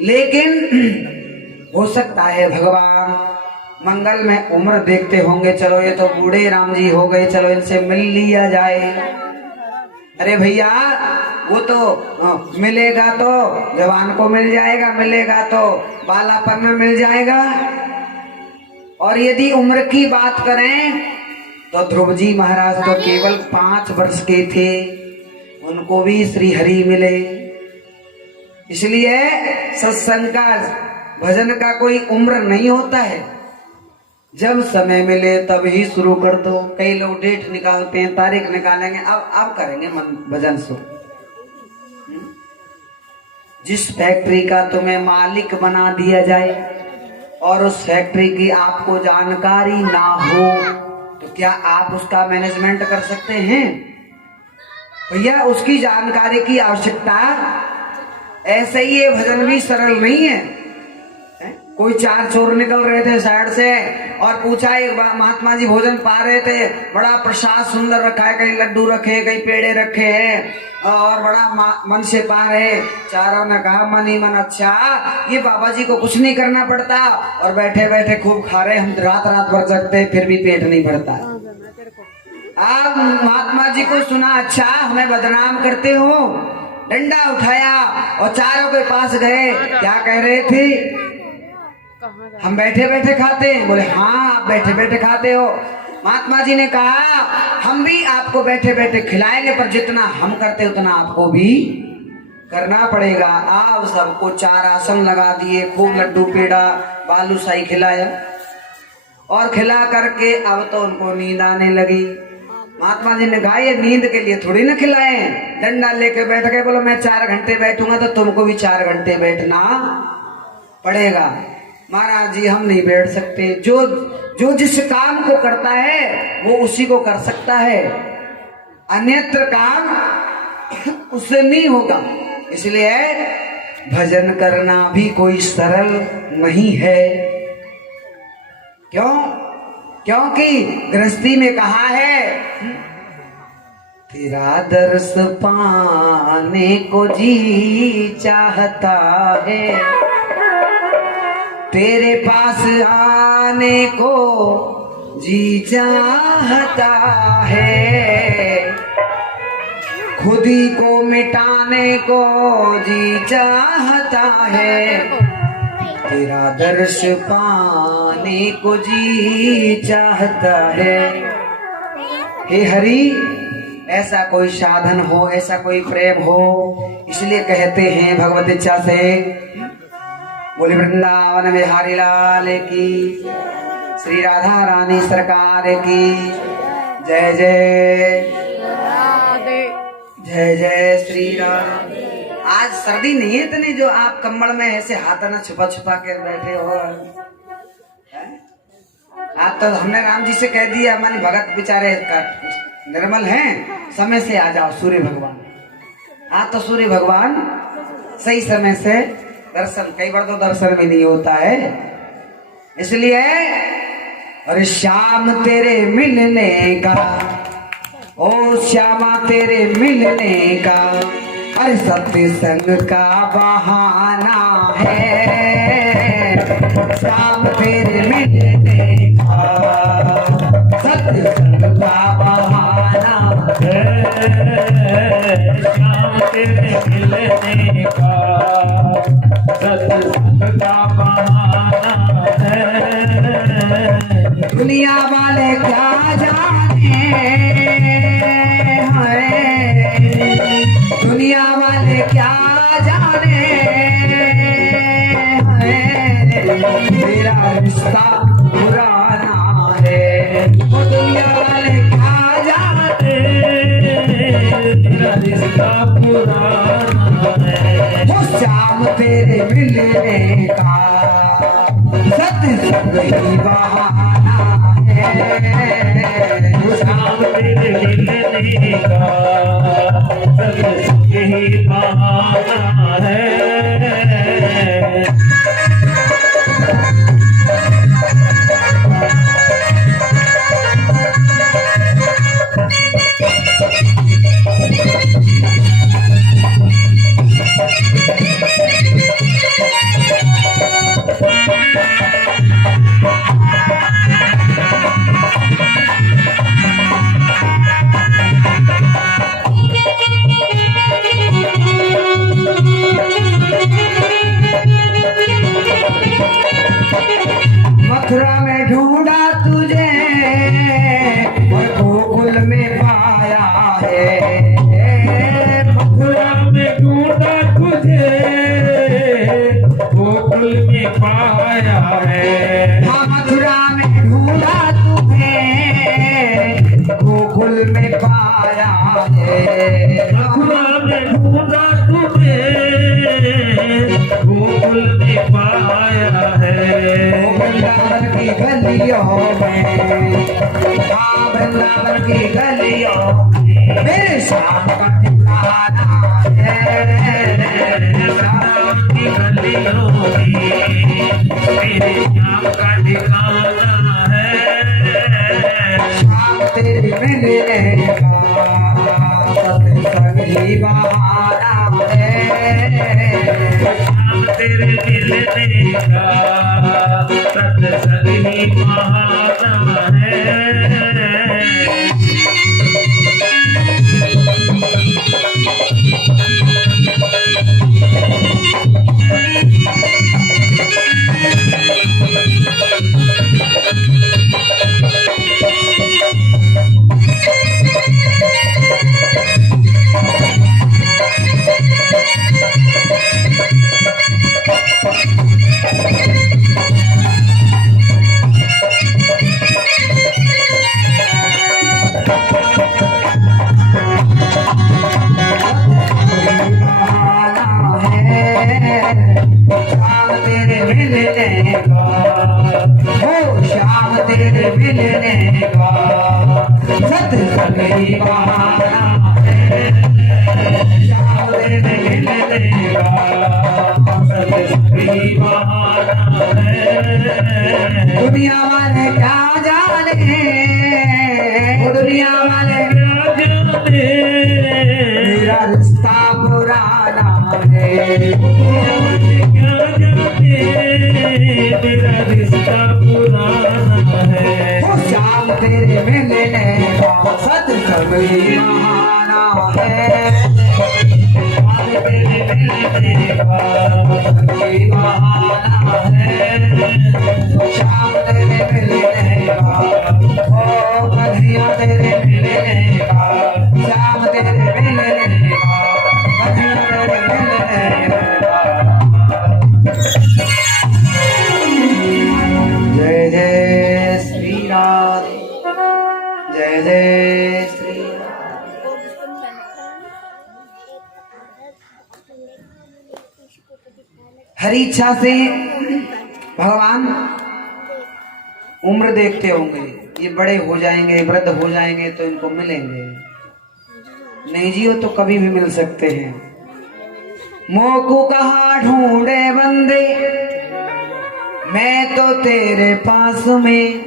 लेकिन हो सकता है भगवान मंगल में उम्र देखते होंगे, चलो ये तो बूढ़े राम जी हो गए, चलो इनसे मिल लिया जाए। अरे भैया वो तो मिलेगा तो जवान को मिल जाएगा, मिलेगा तो बालापन में मिल जाएगा। और यदि उम्र की बात करें तो ध्रुव जी महाराज तो केवल 5 वर्ष के थे, उनको भी श्री हरि मिले। इसलिए सत्संग का भजन का कोई उम्र नहीं होता है, जब समय मिले तब ही शुरू कर दो। कई लोग डेट निकालते हैं, तारीख निकालेंगे, अब करेंगे मन भजन शुरू। जिस फैक्ट्री का तुम्हें मालिक बना दिया जाए और उस फैक्ट्री की आपको जानकारी ना हो तो क्या आप उसका मैनेजमेंट कर सकते हैं? भैया उसकी जानकारी की आवश्यकता। ऐसे ही ये भजन भी सरल नहीं है। कोई 4 चोर निकल रहे थे साइड से और पूछा, एक महात्मा जी भोजन पा रहे थे, बड़ा प्रसाद सुंदर रखा है, कहीं लड्डू रखे, कहीं पेड़े रखे हैं और बड़ा मन से पा रहे। चारों ने कहा मन ही मन, अच्छा ये बाबा जी को कुछ नहीं करना पड़ता और बैठे बैठे खूब खा रहे, हम रात रात भर जगते फिर भी पेट नहीं भरता। आप महात्मा जी को सुना, अच्छा हमें बदनाम करते हो, डंडा उठाया और चारों के पास गए। क्या कह रहे थे? हम बैठे बैठे खाते हैं। बोले हाँ आप बैठे बैठे खाते हो। महात्मा जी ने कहा हम भी आपको बैठे बैठे खिलाएंगे, पर जितना हम करते उतना आपको भी करना पड़ेगा। आप सबको 4 आसन लगा दिए, खूब लड्डू पेड़ा बालूशाही खिलाया और खिला करके अब तो उनको नींद आने लगी। महात्मा जी ने कहा ये नींद के लिए थोड़ी ना खिलाए, डंडा लेके बैठ गए, बोलो मैं 4 घंटे बैठूंगा तो तुमको भी 4 घंटे बैठना पड़ेगा। महाराज जी हम नहीं बैठ सकते, जो जिस काम को करता है वो उसी को कर सकता है, अन्यत्र काम उससे नहीं होगा। इसलिए भजन करना भी कोई सरल नहीं है। क्यों? क्योंकि गृहस्थी में कहा है तेरा दर्श पाने को जी चाहता है, तेरे पास आने को जी चाहता है, खुद ही को मिटाने को जी चाहता है, तेरा दर्श पाने को जी चाहता है। हे हरि, ऐसा कोई साधन हो, ऐसा कोई प्रेम हो, इसलिए कहते हैं भगवत इच्छा से बोले वृंदावन बिहारी लाल की, श्री राधा रानी सरकार की जय जय जय जय श्री राम। आज सर्दी नहीं है इतनी जो आप कम्बल में ऐसे हाथ ना छुपा छुपा के बैठे हो। आज तो हमने राम जी से कह दिया, हमारे भगत बेचारे निर्मल हैं, समय से आ जाओ सूर्य भगवान। आज तो सूर्य भगवान सही समय से दर्शन, कई बार तो दर्शन भी नहीं होता है। इसलिए अरे श्याम तेरे मिलने का, ओ श्यामा तेरे मिलने का, अरे सत्संग का बहाना है, श्याम तेरे मिलने का सत्संग का बहाना है, श्याम तेरे मिलने का सत्संग का बहाना है। दुनिया वाले क्या जाने, दुनिया वाले क्या जाने, मेरा रिश्ता पुराना है, वो दुनिया वाले क्या जाने, मेरा रिश्ता पुराना है। वो श्याम तेरे मिलने का सत्संग ही बहाना है, श्याम तेरे मिलने का सत्संग ही बहाना है। मथुरा में ढूंढा तुझे और गोकुल में पाया है, मथुरा में ढूंढा तुझे गोकुल में पाया है। हाँ मथुरा में ढूंढा तुझे गोकुल में पाया है, मथुरा में ढूंढा तुझे गोकुल में पाया है। वृंदावन की गलियों में, हाँ वृंदावन की गलियों में मेरे श्याम का ठिकाना है, वृंदावन की गलियों में मेरे श्याम का ठिकाना है। श्याम तेरे मिलने का सत्संग ही बहाना है, श्याम तेरे मिलने का सत्संग ही बहाना है। मिलने का, हो श्याम तेरे मिलने का सत्संग ही बहाना है। श्याम तेरे मिलने का सत्संग ही बहाना है। दुनिया वाले क्या जाने, दुनिया वाले क्या जाने, मेरा रिश्ता पुराना है। क्या जाने मेरा रिश्ता पुराना है। वो श्याम तेरे मिलने का सत्संग ही बहाना है। श्याम तेरे मिलने का सत्संग ही बहाना है। श्याम तेरे मिलने का, ओ कन्हैया तेरे मिलने का, श्याम तेरे मिलने का, कन्हैया तेरे मिलने का। जय जय श्री राधे, जय जय श्री राधे। हरी इच्छा से भगवान उम्र देखते होंगे, ये बड़े हो जाएंगे, वृद्ध हो जाएंगे तो इनको मिलेंगे, नहीं जियो तो कभी भी मिल सकते हैं। मोको कहाँ ढूंढे बंदे, मैं तो तेरे पास में,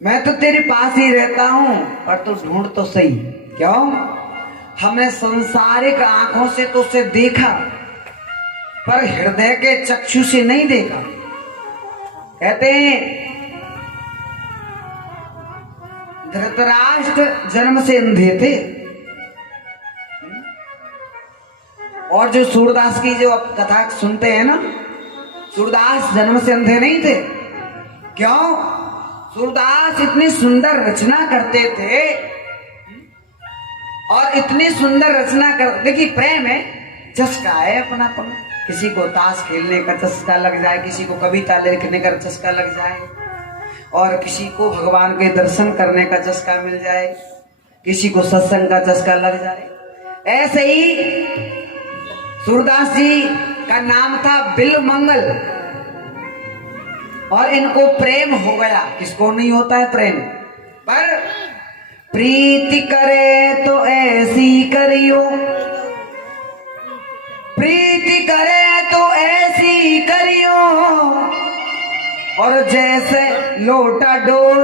मैं तो तेरे पास ही रहता हूं, पर तू ढूंढ तो सही। क्यों? हमने संसारिक आंखों से तो उसे देखा, पर हृदय के चक्षु से नहीं देखा। कहते हैं धृतराष्ट्र जन्म से अंधे थे, और जो सूरदास की जो अब कथा सुनते हैं ना, सूरदास जन्म से अंधे नहीं थे। क्यों? सूरदास इतनी सुंदर रचना करते थे, और इतनी सुंदर रचना कर, देखिए प्रेम है, चस्का है अपनापन। किसी को ताश खेलने का चस्का लग जाए, किसी को कविता लिखने का चस्का लग जाए, और किसी को भगवान के दर्शन करने का चस्का मिल जाए, किसी को सत्संग का चस्का लग जाए। ऐसे ही सूरदास जी का नाम था बिल्वमंगल, और इनको प्रेम हो गया। किसको नहीं होता है प्रेम? पर प्रीति करे तो ऐसी करियो, प्रीति करे तो ऐसी करियो, और जैसे लोटा डोर,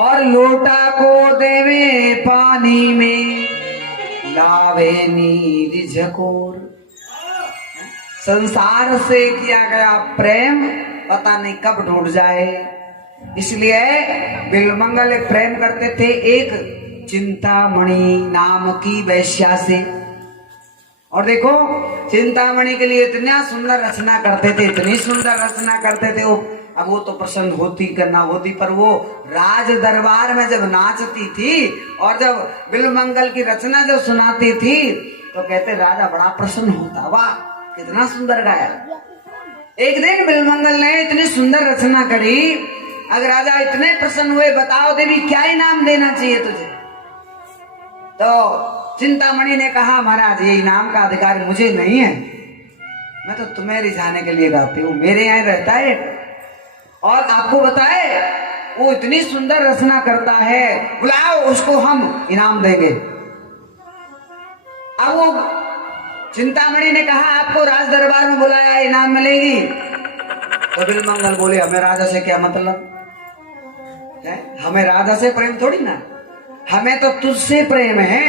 और लोटा को देवे पानी में, लावे नीर झकोर। संसार से किया गया प्रेम पता नहीं कब ढूंढ जाए, इसलिए बिल्वमंगल प्रेम करते थे एक चिंतामणि नाम की वैश्या से। और देखो चिंतामणि के लिए इतना सुंदर रचना करते थे, इतनी सुंदर रचना करते थे। अब वो तो प्रसन्न होती करना होती, पर वो राज दरबार में जब नाचती थी और जब बिल्वमंगल की रचना जब सुनाती थी तो कहते राजा बड़ा प्रसन्न होता, वाह कितना सुंदर गाया। एक दिन बिल्वमंगल ने इतनी सुंदर रचना करी, अगर राजा इतने प्रसन्न हुए, बताओ देवी क्या इनाम देना चाहिए तुझे? तो चिंतामणि ने कहा महाराज ये इनाम का अधिकार मुझे नहीं है, मैं तो तुम्हें रिझाने के लिए गाती हूँ, मेरे यहाँ रहता है। और आपको बताए वो इतनी सुंदर रचना करता है, बुलाओ उसको हम इनाम देंगे। अब वो चिंतामणि ने कहा आपको राज दरबार में बुलाया, इनाम मिलेगी। तो बिल्वमंगल बोले हमें राजा से क्या मतलब है, हमें राजा से प्रेम थोड़ी ना, हमें तो तुझसे प्रेम है,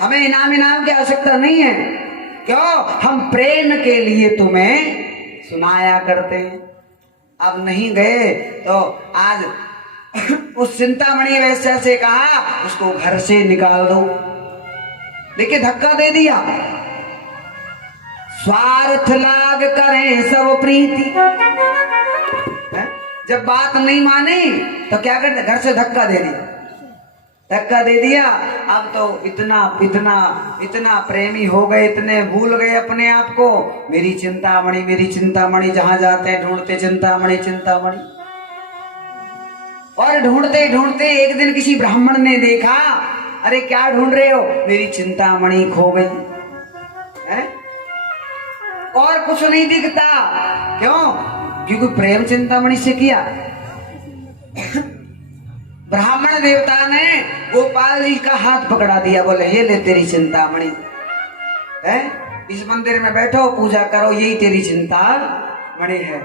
हमें इनाम की आवश्यकता नहीं है। क्यों? हम प्रेम के लिए तुम्हें सुनाया करते हैं। अब नहीं गए तो आज उस चिंतामणि वैश्या से कहा उसको घर से निकाल दो। देखिए धक्का दे दिया। स्वार्थ लाग करें सब प्रीति, जब बात नहीं मानी तो क्या करते, घर से धक्का दे दिया। धक्का दे दिया। अब तो इतना इतना इतना प्रेमी हो गए, इतने भूल गए अपने आप को। मेरी चिंतामणि, जहां जाते हैं ढूंढते चिंतामणि चिंतामणि। और ढूंढते ढूंढते एक दिन किसी ब्राह्मण ने देखा, अरे क्या ढूंढ रहे हो? मेरी चिंतामणि खो गई है? और कुछ नहीं दिखता। क्यों? क्योंकि प्रेम चिंतामणि से किया। ब्राह्मण देवता ने गोपाल जी का हाथ पकड़ा दिया, बोले ये ले तेरी चिंतामणि है, इस मंदिर में बैठो पूजा करो, यही तेरी चिंतामणि है।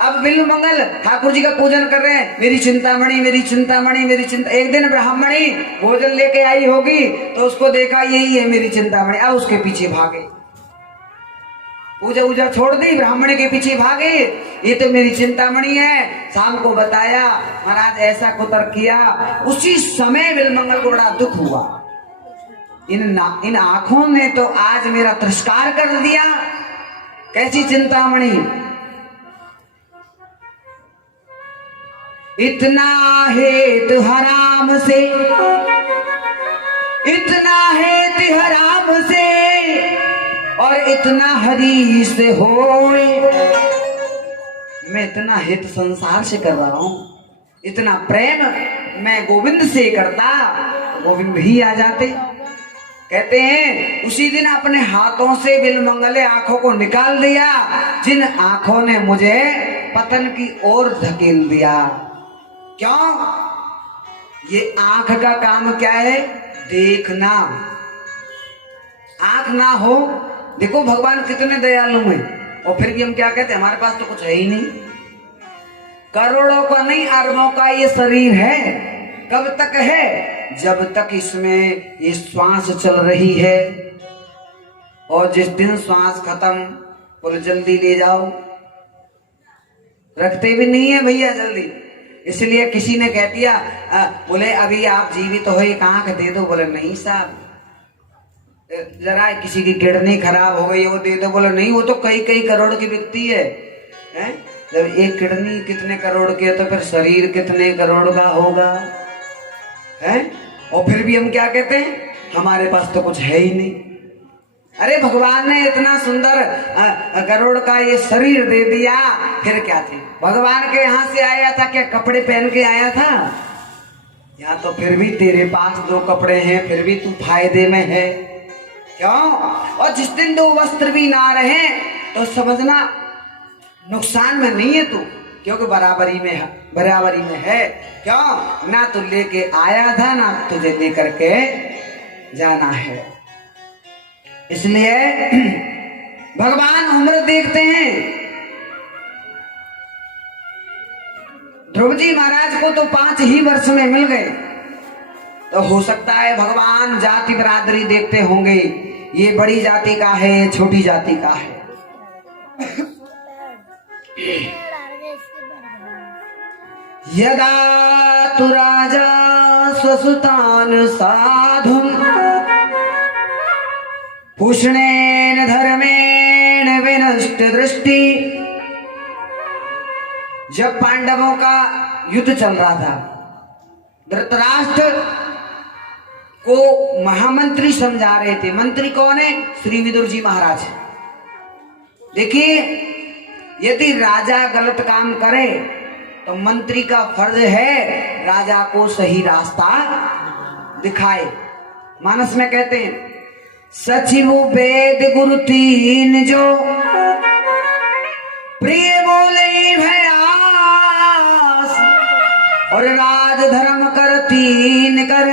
अब बिल्व मंगल ठाकुर जी का पूजन कर रहे हैं, मेरी चिंतामणि मेरी चिंतामणि मेरी चिंता। एक दिन ब्राह्मणी भोजन लेके आई होगी तो उसको देखा यही है मेरी चिंतामणि, अब उसके पीछे भागे, पूजा वूजा छोड़ दी, ब्राह्मणी के पीछे भागे, ये तो मेरी चिंतामणि है। शाम को बताया महाराज ऐसा कुतर किया। उसी समय बिल्वमंगल को बड़ा दुख हुआ, इन आंखों ने तो आज मेरा तिरस्कार कर दिया। कैसी चिंतामणि? इतना हेत हराम से, इतना हेत हराम से और इतना हरी से होए। मैं इतना हित संसार से कर रहा हूं, इतना प्रेम मैं गोविंद से करता, गोविंद भी आ जाते। कहते हैं उसी दिन अपने हाथों से बिल्वमंगल आंखों को निकाल दिया, जिन आंखों ने मुझे पतन की ओर धकेल दिया। क्यों? ये आंख का काम क्या है? देखना। आंख ना हो, देखो भगवान कितने दयालु हैं, और फिर भी हम क्या कहते हैं हमारे पास तो कुछ है ही नहीं। करोड़ों का नहीं अरबों का ये शरीर है। कब तक है? जब तक इसमें ये श्वास चल रही है, और जिस दिन श्वास खत्म बोले जल्दी ले जाओ, रखते भी नहीं है भैया जल्दी। इसलिए किसी ने कह दिया बोले अभी आप जीवित हो, एक आंख दे दो, बोले नहीं साहब, जरा किसी की किडनी खराब हो गई वो दे दो, बोले नहीं वो तो कई कई करोड़ की बिकती है, हैं? जब एक किडनी कितने करोड़ की है तो फिर शरीर कितने करोड़ का होगा, हैं? और फिर भी हम क्या कहते हैं हमारे पास तो कुछ है ही नहीं। अरे भगवान ने इतना सुंदर करोड़ का ये शरीर दे दिया, फिर क्या थे? भगवान के यहाँ से आया था क्या कपड़े पहन के आया था? यहाँ तो फिर भी तेरे पास दो कपड़े हैं, फिर भी तू फायदे में है। क्यों? और जिस दिन दो वस्त्र भी ना रहे तो समझना नुकसान में नहीं है तू, क्योंकि बराबरी में है, बराबरी में है। क्यों? ना तू लेके आया था ना तुझे लेकर के जाना है। इसलिए भगवान उम्र देखते हैं। ध्रुव जी महाराज को तो 5 ही वर्ष में मिल गए, तो हो सकता है भगवान जाति बरादरी देखते होंगे, ये बड़ी जाति का है छोटी जाति का है। यदा तु राजा स्वसुतान साधुम पूषणेन धर्मेण विनष्ट दृष्टि। जब पांडवों का युद्ध चल रहा था, धृतराष्ट्र को महामंत्री समझा रहे थे। मंत्री कौन है? श्री विदुर जी महाराज। देखिए, यदि राजा गलत काम करे तो मंत्री का फर्ज है राजा को सही रास्ता दिखाए। मानस में कहते हैं सचिव वेद गुरु तीन जो प्रिय बोले भयास, और राज धर्म कर तीन कर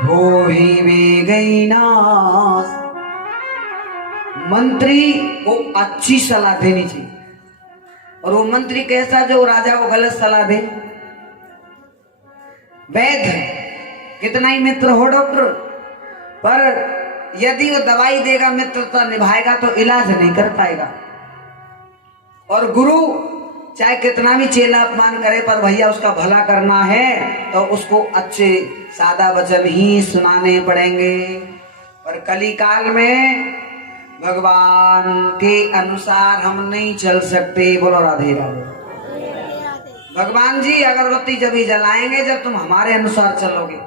हो ही वे गई नास। मंत्री को अच्छी सलाह देनी चाहिए, और वो मंत्री कैसा जो राजा को गलत सलाह दे। वैद्य कितना ही मित्र हो डॉक्टर, पर यदि वो दवाई देगा मित्रता निभाएगा तो इलाज नहीं कर पाएगा। और गुरु चाहे कितना भी चेला अपमान करे, पर भैया उसका भला करना है तो उसको अच्छे सादा वचन ही सुनाने पड़ेंगे। पर कली काल में भगवान के अनुसार हम नहीं चल सकते। बोलो राधे राधे। भगवान जी अगरबत्ती जब ही जलाएंगे जब तुम हमारे अनुसार चलोगे,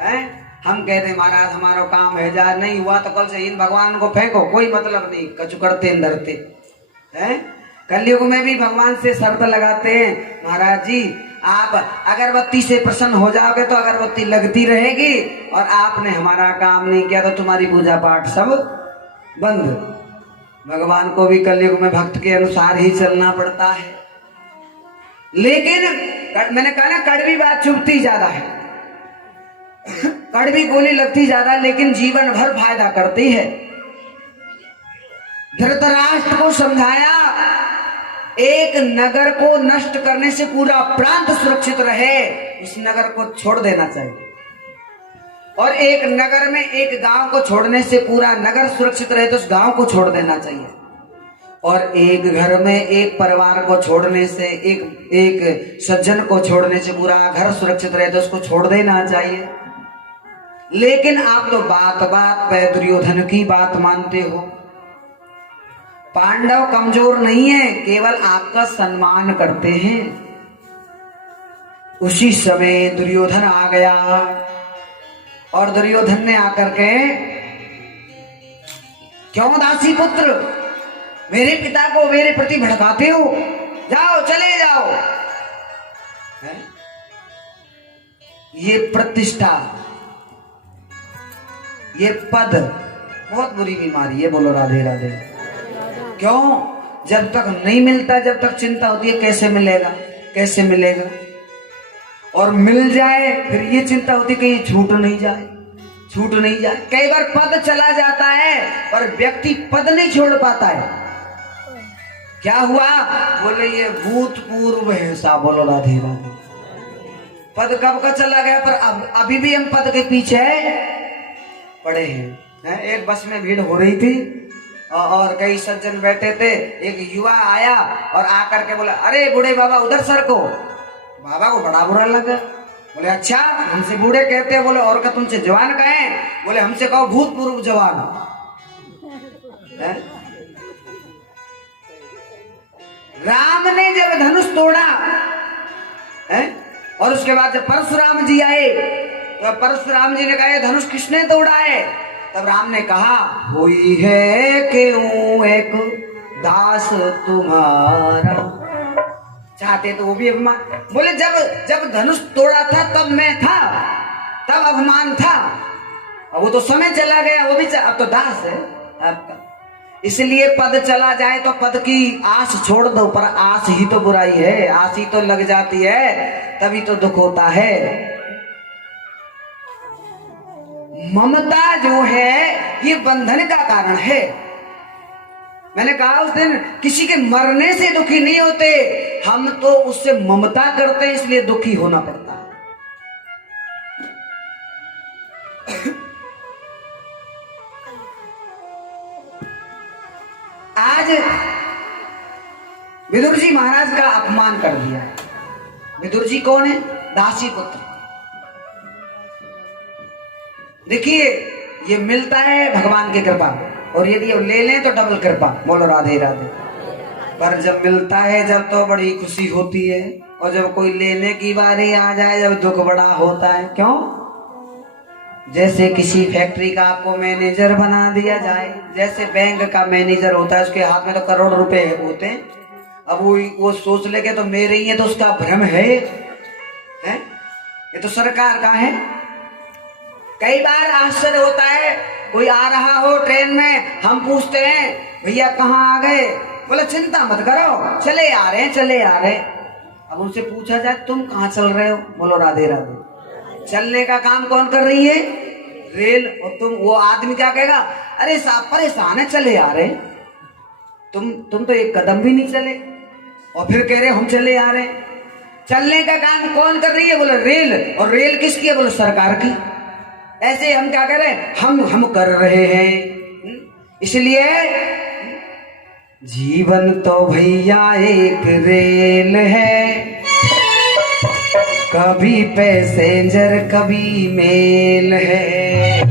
हैं? हम कहते महाराज हमारा काम है, जा नहीं हुआ तो कल से इन भगवान को फेंको, कोई मतलब नहीं, कछु करते धरते हैं। कलयुग में भी भगवान से शर्त लगाते हैं, महाराज जी आप अगरबत्ती से प्रसन्न हो जाओगे तो अगरबत्ती लगती रहेगी, और आपने हमारा काम नहीं किया तो तुम्हारी पूजा पाठ सब बंद। भगवान को भी कलयुग में भक्त के अनुसार ही चलना पड़ता है। लेकिन मैंने कहा ना, कड़वी बात चुभती ज्यादा है, कड़वी गोली लगती ज्यादा, लेकिन जीवन भर फायदा करती है। धृतराष्ट्र को समझाया, एक नगर को नष्ट करने से पूरा प्रांत सुरक्षित रहे, उस नगर को छोड़ देना चाहिए, और एक नगर में एक गांव को छोड़ने से पूरा नगर सुरक्षित रहे तो उस गांव को छोड़ देना चाहिए, और एक घर में एक परिवार को छोड़ने से, एक सज्जन को छोड़ने से पूरा घर सुरक्षित रहे तो उसको छोड़ देना चाहिए। लेकिन आप तो बात बात पे दुर्योधन की बात मानते हो। पांडव कमजोर नहीं है, केवल आपका सम्मान करते हैं। उसी समय दुर्योधन आ गया, और दुर्योधन ने आकर के, क्यों दासी पुत्र मेरे पिता को मेरे प्रति भड़काते हो, जाओ चले जाओ। है? ये प्रतिष्ठा, ये पद बहुत बुरी बीमारी है। बोलो राधे राधे। क्यों? जब तक नहीं मिलता, जब तक चिंता होती है कैसे मिलेगा, कैसे मिलेगा, और मिल जाए फिर ये चिंता होती है कि ये छूट नहीं जाए, छूट नहीं जाए। कई बार पद चला जाता है पर व्यक्ति पद नहीं छोड़ पाता है। क्या हुआ? बोले ये भूतपूर्व हिस्सा। बोलो राधे राधे। पद कब का चला गया, पर अभी भी हम पद के पीछे पड़े हैं। एक बस में भीड़ हो रही थी और कई सज्जन बैठे थे। एक युवा आया और आकर के बोला, अरे बूढ़े बाबा उधर सर को। बाबा को बड़ा बुरा लगा। बोले अच्छा, हमसे बूढ़े कहते हैं? बोले और का तुमसे जवान कहे? बोले हमसे कहो भूतपूर्व जवान। राम ने जब धनुष तोड़ा है, और उसके बाद जब परशुराम जी आए तो परशुराम जी ने कहा धनुष किसने तोड़ा है? तब राम ने कहा, हुई है क्यों एक दास तुम्हारा। चाहते तो वो भी अभिमान। बोले जब धनुष तोड़ा था तब मैं था, तब अभिमान था, और वो तो समय चला गया, वो भी अब तो दास है आपका। इसलिए पद चला जाए तो पद की आस छोड़ दो, पर आस ही तो बुराई है, आस ही तो लग जाती है, तभी तो दुख होता है। ममता जो है ये बंधन का कारण है। मैंने कहा उस दिन, किसी के मरने से दुखी नहीं होते, हम तो उससे ममता करते हैं, इसलिए दुखी होना पड़ता है। आज विदुर जी महाराज का अपमान कर दिया। विदुर जी कौन है? दासी पुत्र। देखिए ये मिलता है भगवान की कृपा, और यदि ले लें तो डबल कृपा। बोलो राधे राधे। पर जब मिलता है जब तो बड़ी खुशी होती है, और जब कोई लेने की बारी आ जाए जब दुख बड़ा होता है। क्यों? जैसे किसी फैक्ट्री का आपको मैनेजर बना दिया जाए, जैसे बैंक का मैनेजर होता है, उसके हाथ में तो करोड़ रुपए होते हैं। अब वो सोच लेके तो मेरे ही है, तो उसका भ्रम है, ये तो सरकार का है। कई बार आश्चर्य होता है, कोई आ रहा हो ट्रेन में, हम पूछते हैं भैया कहाँ आ गए? बोले चिंता मत करो, चले आ रहे हैं, चले आ रहे। अब उनसे पूछा जाए तुम कहाँ चल रहे हो? बोलो राधे राधे। चलने का काम कौन कर रही है? रेल। और तुम, वो आदमी क्या कहेगा? अरे साहब परेशान है, चले आ रहे। तुम तो एक कदम भी नहीं चले, और फिर कह रहे हम चले आ रहे। चलने का काम कौन कर रही है? बोले रेल। और रेल किसकी है? बोले सरकार की। ऐसे हम क्या कर रहे हैं? हम कर रहे हैं। इसलिए जीवन तो भैया एक रेल है, कभी पैसेंजर कभी मेल है।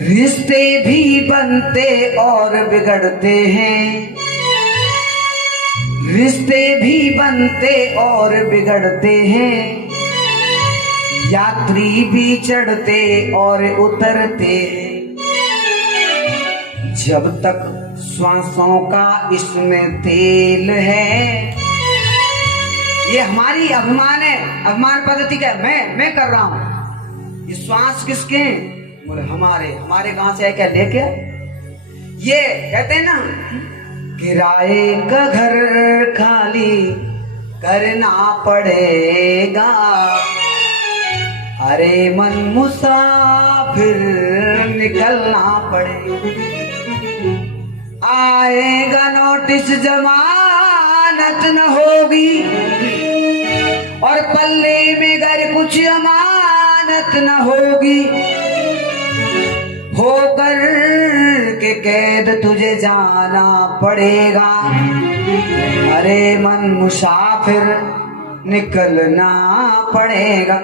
रिश्ते भी बनते और बिगड़ते हैं, रिश्ते भी बनते और बिगड़ते हैं। यात्री भी चढ़ते और उतरते हैं। जब तक श्वासों का इसमें तेल है, ये हमारी अभिमान है, अभिमान पद्धति का मैं कर रहा हूं। ये श्वास किसके? बोले हमारे। हमारे कहां से है? क्या लेके? ये कहते हैं ना, किराए का घर खाली करना पड़ेगा, अरे मन मुसाफिर निकलना पड़ेगा। आएगा नोटिस जमानत न होगी, और पल्ले में घर कुछ अमानत न होगी, होकर के कैद तुझे जाना पड़ेगा, अरे मन मुसाफिर निकलना पड़ेगा।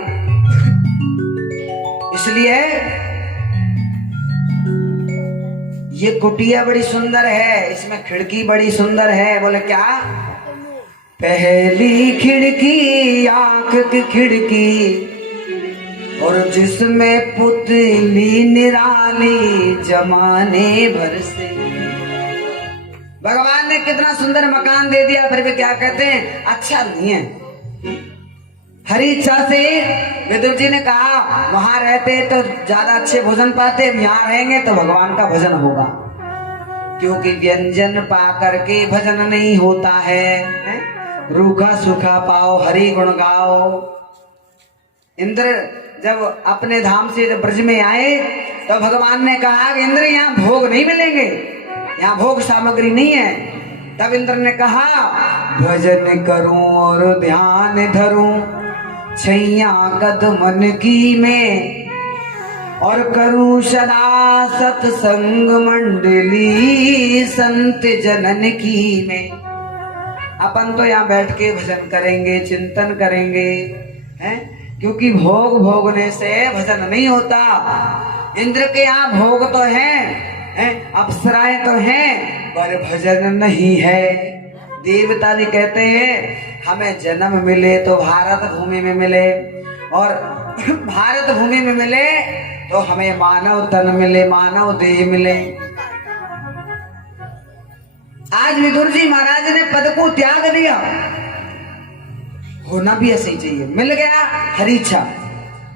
इसलिए ये कुटिया बड़ी सुंदर है, इसमें खिड़की बड़ी सुंदर है। बोले क्या? पहली खिड़की आंख की खिड़की, और जिसमें पुतली निराली जमाने भर से। भगवान ने कितना सुंदर मकान दे दिया, फिर भी क्या कहते हैं? अच्छा नहीं है। हरी इच्छा से विदुर जी ने कहा वहां रहते तो ज्यादा अच्छे भोजन पाते, यहाँ रहेंगे तो भगवान का भजन होगा, क्योंकि व्यंजन पा करके भजन नहीं होता है। रूखा सूखा पाओ हरि गुण गाओ। इंद्र जब अपने धाम से जब ब्रज में आए तो भगवान ने कहा कि इंद्र यहाँ भोग नहीं मिलेंगे, यहाँ भोग सामग्री नहीं है। तब इंद्र ने कहा भजन करूं और ध्यान धरूं छैया कदमन की में, और करूं सदा सत्संग मंडली संत जनन की में। अपन तो यहाँ बैठ के भजन करेंगे, चिंतन करेंगे, हैं? क्योंकि भोग भोगने से भजन नहीं होता। इंद्र के यहाँ भोग तो हैं, अप्सराएं तो हैं, पर भजन नहीं है। देवता भी कहते हैं हमें जन्म मिले तो भारत भूमि में मिले, और भारत भूमि में मिले तो हमें मानव तन मिले, मानव देह मिले। आज विदुर जी महाराज ने पद को त्याग दिया। होना भी ऐसे ही चाहिए। मिल गया हरी इच्छा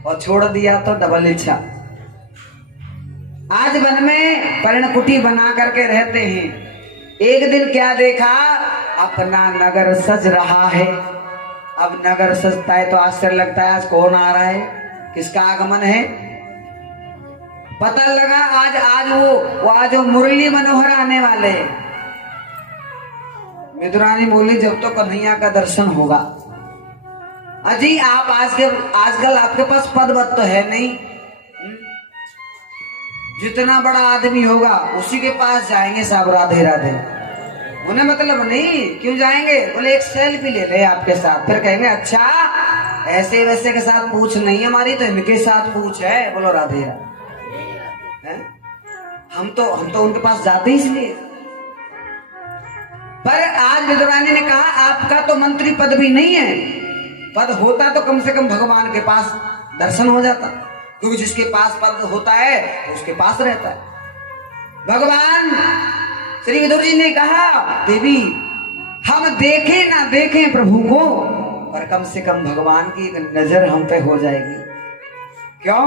और छोड़ दिया तो डबल इच्छा। आज वन में पर्णकुटी बना करके रहते हैं। एक दिन क्या देखा? अपना नगर सज रहा है। अब नगर सजता है तो आश्चर्य लगता है आज कौन आ रहा है, किसका आगमन है। पता लगा आज वो मुरली मनोहर आने वाले। मिथुरानी बोली जब तो कन्हैया का दर्शन होगा। अजी आप आजकल आपके पास पद वद तो है नहीं, जितना बड़ा आदमी होगा उसी के पास जाएंगे साहब, राधे राधे। उन्हें मतलब नहीं, क्यों जाएंगे? बोले एक सेल्फी ले ले आपके साथ, फिर कहेंगे अच्छा ऐसे वैसे के साथ पूछ नहीं हमारी तो इनके साथ पूछ है, बोलो राधे राधे। हम तो उनके पास जाते ही इसलिए। पर आज विद्वानी ने कहा आपका तो मंत्री पद भी नहीं है, पद होता तो कम से कम भगवान के पास दर्शन हो जाता, क्योंकि जिसके पास पद होता है उसके पास रहता है भगवान। श्री विदुर जी ने कहा देवी हम देखें ना देखें प्रभु को, पर कम से कम भगवान की एक नजर हम पे हो जाएगी। क्यों?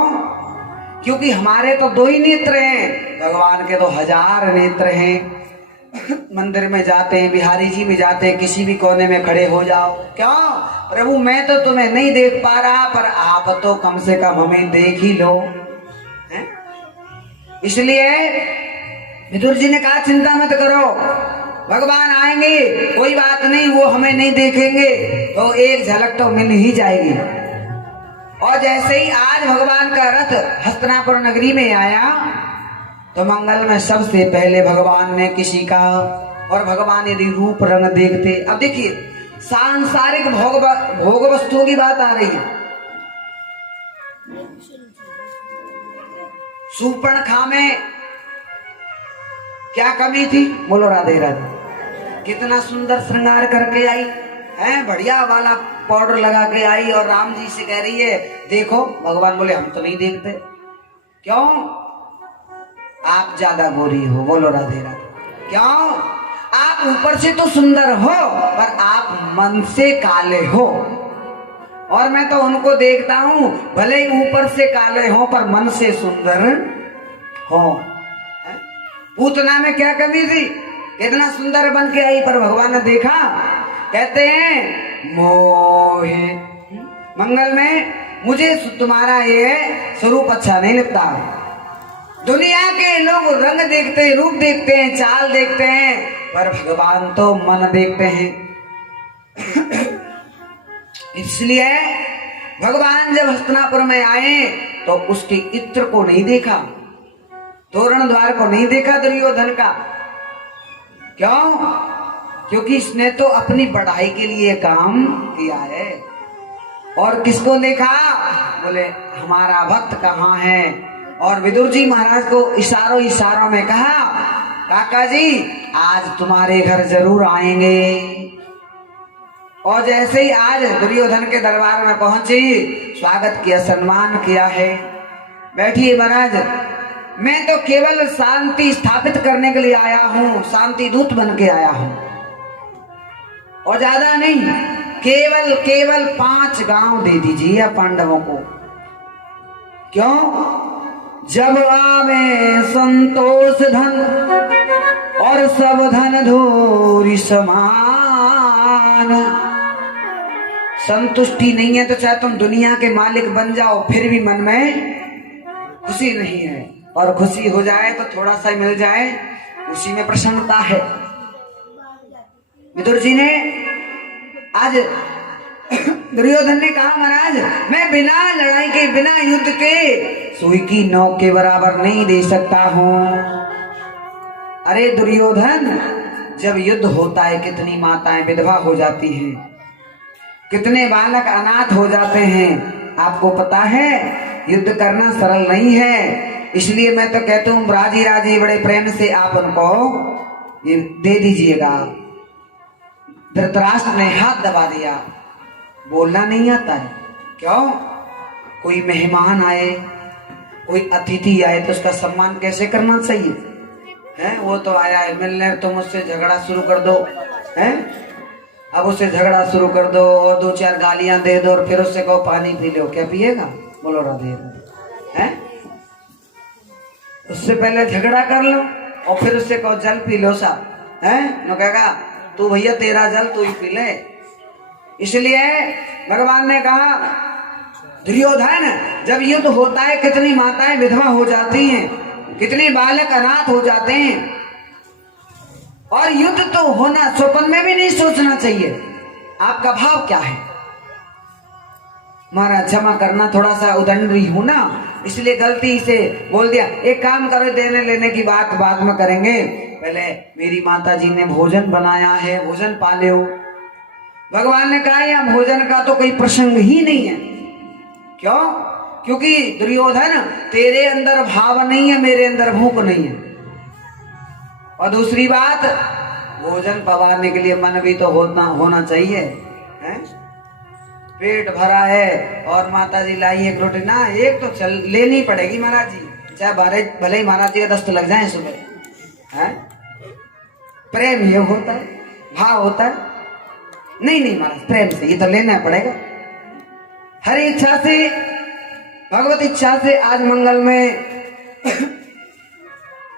क्योंकि हमारे तो दो ही नेत्र हैं, भगवान के तो 1000 नेत्र हैं। मंदिर में जाते हैं, बिहारी जी भी जाते हैं, किसी भी कोने में खड़े हो जाओ, क्यों प्रभु मैं तो तुम्हें नहीं देख पा रहा, पर आप तो कम से कम हमें देख ही लो। है? इसलिए विदुर जी ने कहा चिंता मत करो, भगवान आएंगे, कोई बात नहीं, वो हमें नहीं देखेंगे तो एक झलक तो मिल ही जाएगी। और जैसे ही आज भगवान का रथ हस्तिनापुर नगरी में आया तो मंगल में सबसे पहले भगवान ने किसी का, और भगवान यदि रूप रंग देखते। अब देखिए सांसारिक भोग वस्तुओं की बात आ रही है। शूर्पणखा में क्या कमी थी? बोलो राधे राधे। कितना सुंदर श्रृंगार करके आई है, बढ़िया वाला पाउडर लगा के आई, और राम जी से कह रही है देखो। भगवान बोले हम तो नहीं देखते। क्यों? आप ज्यादा गोरी हो। बोलो राधे राधे। क्यों? आप आप ऊपर से तो सुंदर हो पर आप मन से काले हो। और मैं तो उनको देखता हूं भले ही ऊपर से काले हो पर मन से सुंदर हो। पूतना में क्या कमी थी, कितना सुंदर बन के आई, पर भगवान ने देखा। कहते हैं मोहे मंगल में मुझे तुम्हारा ये स्वरूप अच्छा नहीं लगता। दुनिया के लोग रंग देखते हैं, रूप देखते हैं, चाल देखते हैं, पर भगवान तो मन देखते हैं। इसलिए भगवान जब हस्तिनापुर में आए तो उसके इत्र को नहीं देखा, तोरण द्वार को नहीं देखा दुर्योधन का। क्यों? क्योंकि इसने तो अपनी बढ़ाई के लिए काम किया है। और किसको देखा? बोले हमारा भक्त कहाँ है। और विदुर जी महाराज को इशारों इशारों में कहा, काका जी आज तुम्हारे घर जरूर आएंगे। और जैसे ही आज दुर्योधन के दरबार में पहुंची, स्वागत किया, सम्मान किया है। बैठिए महाराज, मैं तो केवल शांति स्थापित करने के लिए आया हूं, शांति दूत बन के आया हूं, और ज्यादा नहीं। केवल 5 गांव दे दीजिए पांडवों को। क्यों? जब आवे संतोष धन और सब धन धूरी समान। संतुष्टि नहीं है तो चाहे तुम दुनिया के मालिक बन जाओ, फिर भी मन में खुशी नहीं है। और खुशी हो जाए तो थोड़ा सा मिल जाए, उसी में प्रसन्नता है। विदुर जी ने आज दुर्योधन ने कहा, महाराज मैं बिना लड़ाई के, बिना युद्ध के सुई की नोक के बराबर नहीं दे सकता हूं। अरे दुर्योधन, जब युद्ध होता है कितनी माताएं विधवा हो जाती हैं, कितने बालक अनाथ हो जाते हैं। आपको पता है युद्ध करना सरल नहीं है। इसलिए मैं तो कहता हूं राजी राजी बड़े प्रेम से आप उनको ये दे दीजिएगा। धृतराष्ट्र ने हाथ दबा दिया, बोलना नहीं आता है। क्यों? कोई मेहमान आए, कोई अतिथि आए तो उसका सम्मान कैसे करना चाहिए है? वो तो आया है मिलने, तुम उससे झगड़ा शुरू कर दो है। अब उससे झगड़ा शुरू कर दो और 2-4 गालियां दे दो और फिर उससे कहो पानी पी लो, क्या पिएगा? बोलो राधे है। उससे पहले झगड़ा कर लो और फिर उससे कहो जल पी लो साहब है, नो कहेगा तू भैया तेरा जल तू ही पी ले। इसलिए भगवान ने कहा, दुर्योधन जब युद्ध होता है कितनी माताएं विधवा हो जाती हैं, कितने बालक अनाथ हो जाते हैं। और युद्ध तो होना स्वप्न में भी नहीं सोचना चाहिए। आपका भाव क्या है? महाराज क्षमा करना, थोड़ा सा उदंडी हूं ना, इसलिए गलती से बोल दिया। एक काम करो, देने लेने की बात बाद में करेंगे, पहले मेरी माता जी ने भोजन बनाया है, भोजन पाले हो। भगवान ने कहा यह भोजन का तो कोई प्रसंग ही नहीं है। क्यों? क्योंकि दुर्योधन तेरे अंदर भाव नहीं है, मेरे अंदर भूख नहीं है। और दूसरी बात, भोजन पवाने के लिए मन भी तो होना चाहिए है? पेट भरा है और माता जी लाई एक रोटी ना, एक तो चल लेनी पड़ेगी महाराज जी, चाहे भले ही महाराज जी का दस्त लग जाए सुबह है। प्रेम ये होता है, भाव होता है। नहीं महाराज, प्रेम से ये तो लेना पड़ेगा। हरी इच्छा से, भगवत इच्छा से आज मंगल में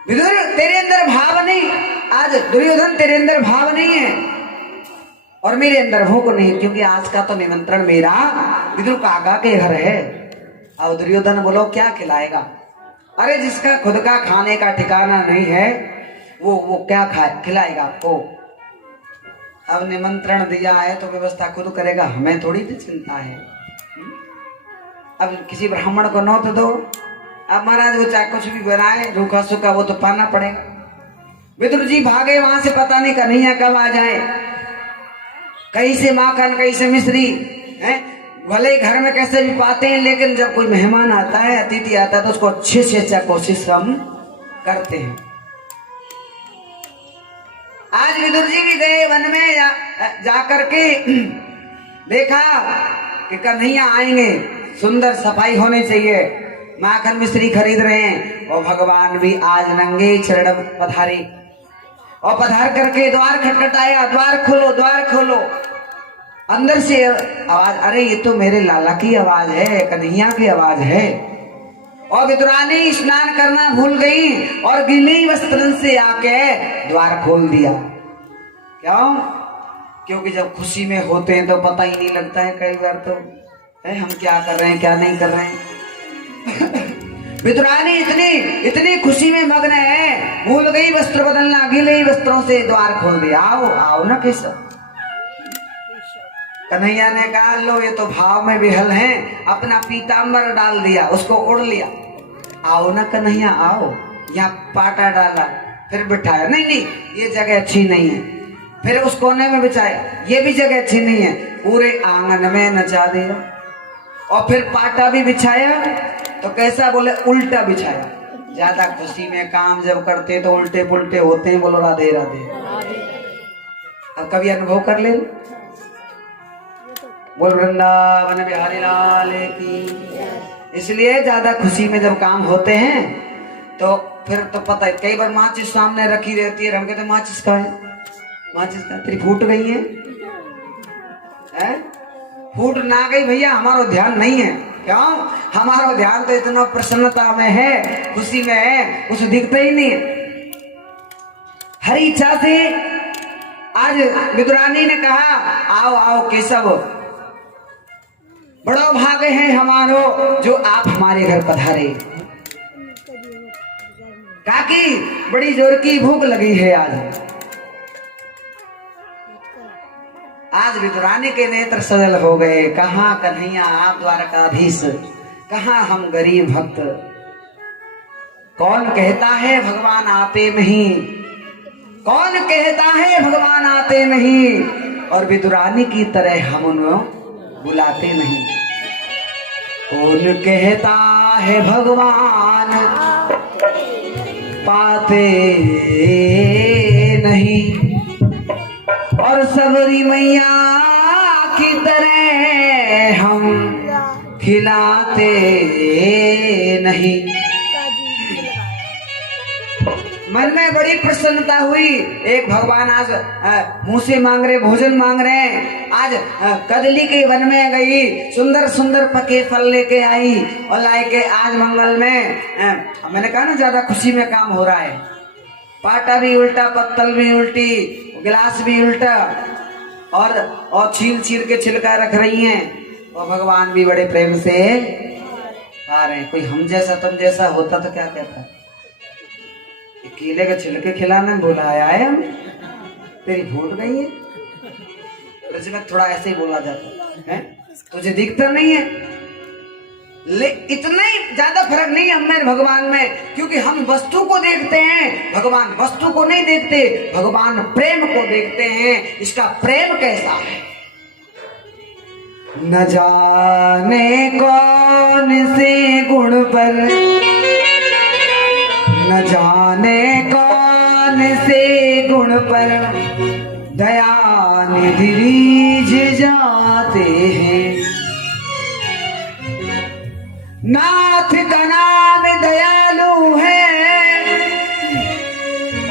विदुर तेरे अंदर भाव नहीं, आज दुर्योधन तेरे अंदर भाव नहीं है और मेरे अंदर भूख नहीं, क्योंकि आज का तो निमंत्रण मेरा विदुर काका के घर है। अब दुर्योधन बोलो क्या खिलाएगा? अरे जिसका खुद का खाने का ठिकाना नहीं है वो क्या खिलाएगा आपको? अब निमंत्रण दिया है तो व्यवस्था खुद करेगा, हमें थोड़ी सी चिंता है। अब किसी ब्राह्मण को नौत दो, अब महाराज वो चाहे कुछ भी बनाए रूखा सूखा वो तो पाना पड़ेगा। विदुर जी भागे वहां से, पता नहीं कन्हैया कब आ जाए, कहीं से माखन कहीं से मिश्री है। भले घर में कैसे भी पाते हैं, लेकिन जब कोई मेहमान आता है, अतिथि आता है तो उसको अच्छे से अच्छा कोशिश हम करते हैं। आज विदुर जी भी गए वन में, जाकर के देखा कि कन्हैया आएंगे, सुंदर सफाई होनी चाहिए, माखन मिश्री खरीद रहे हैं। और भगवान भी आज नंगे चरण पधारे और पधार करके द्वार खटखटाया, द्वार खोलो द्वार खोलो। अंदर से आवाज, अरे ये तो मेरे लाला की आवाज है, कन्हैया की आवाज है। और विदुरानी स्नान करना भूल गई और गीले वस्त्रन से आके द्वार खोल दिया। क्यों? क्योंकि जब खुशी में होते हैं तो पता ही नहीं लगता है कई बार तो है हम क्या कर रहे हैं क्या नहीं कर रहे हैं। विदुरानी इतनी खुशी में मग्न है, भूल गई वस्त्र बदलना, गीले वस्त्रों से द्वार खोल दिया। आओ आओ ना केशव। कन्हैया ने कहा लो ये तो भाव में विहल हैं, अपना पीतांबर डाल दिया, उसको उड़ लिया। आओ ना कन्हैया आओ। यहाँ पाटा डाला, फिर बिठाया, नहीं नहीं ये जगह अच्छी नहीं है। फिर उस कोने में बिछाया, ये भी जगह अच्छी नहीं है। पूरे आंगन में नचा दिया। और फिर पाटा भी बिछाया तो कैसा बोले, उल्टा बिछाया। ज्यादा खुशी में काम जब करते तो उल्टे पुल्टे होते हैं। बोलो राधे राधे। अब कभी अनुभव कर ले। बोल वृंदावन बिहारी लाल की। इसलिए ज्यादा खुशी में जब काम होते हैं तो फिर तो पता है, कई बार माचिस सामने रखी रहती है, हम कहते माचिस का है, माचिस का तेरी फूट गई है? फूट ना गई भैया, हमारा ध्यान नहीं है। क्यों? हमारा ध्यान तो इतना प्रसन्नता में है, खुशी में है, कुछ दिखता ही नहीं है। हरी इच्छा से आज विदुरानी ने कहा आओ आओ केशव, बड़ो भाग्य है हमारो जो आप हमारे घर पधारे। काकी बड़ी जोर की भूख लगी है आज विदुरानी के नेत्र सजल हो गए। कहाँ कन्हैया आप द्वारकाधीश, कहाँ हम गरीब भक्त। कौन कहता है भगवान आते नहीं, कौन कहता है भगवान आते नहीं, और विदुरानी की तरह हम उन्हें बुलाते नहीं। कौन कहता है भगवान पाते नहीं, और सबरी मैया की तरह हम खिलाते नहीं। मन में बड़ी प्रसन्नता हुई। एक भगवान आज मुंह से मांग रहे, भोजन मांग रहे हैं। आज कदली के वन में गई, सुंदर सुंदर पके फल लेके आई और लाए के आज मंगल में मैंने कहा ना ज्यादा खुशी में काम हो रहा है। पाटा भी उल्टा, पत्तल भी उल्टी, गिलास भी उल्टा, और छील छील के छिलका रख रही हैं। और भगवान भी बड़े प्रेम से आ रहे हैं। कोई हम जैसा तुम जैसा होता तो क्या कहता, केले के छिलके खिलाने बुलाया है हम, तेरी फूट गई है। में थोड़ा ऐसे ही बोला जाता है, तुझे दिखता नहीं है। इतना ही ज्यादा फर्क नहीं है हमें भगवान में, क्योंकि हम वस्तु को देखते हैं, भगवान वस्तु को नहीं देखते, भगवान प्रेम को देखते हैं। इसका प्रेम कैसा है न जाने कौन से गुण पर, न जाने कौन से गुण पर दया निधि रीझ जाते हैं। नाथ का नाम दयालु है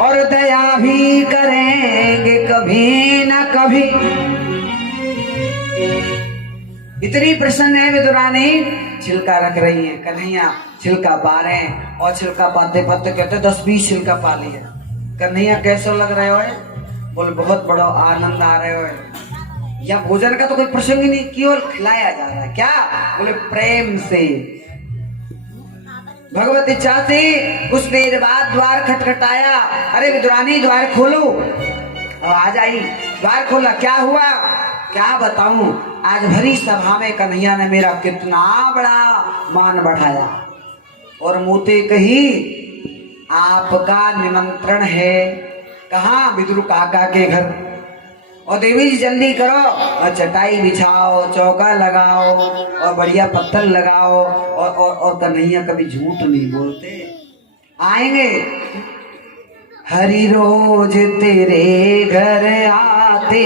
और दया भी करेंगे कभी न कभी। इतनी प्रसन्न है विदुरानी, छिलका रख रही है। कन्हैया छिलका पा रहे हैं और छिलका पाते पाते कहते 10-20 छिलका पा लिया। कन्हैया कैसे लग रहे हो? बोल बहुत बड़ा आनंद आ रहे हो। या भोजन का तो कोई प्रसंग ही नहीं, केवल खिलाया जा रहा है। क्या? बोले प्रेम से, भगवत इच्छा से। कुछ देर बाद द्वार खटखटाया। अरे विदुरानी द्वार खोलो। और आज आई, द्वार खोला। क्या हुआ क्या बताऊं? आज भरी सभा में कन्हैया ने मेरा कितना बड़ा मान बढ़ाया और मोते कही आपका निमंत्रण है। कहाँ? विदुर काका के घर। और देवी जी जल्दी करो और चटाई बिछाओ, चौका लगाओ और बढ़िया पत्थर लगाओ। और कन्हैया कभी झूठ नहीं बोलते, आएंगे। हरि रोज तेरे घर आते,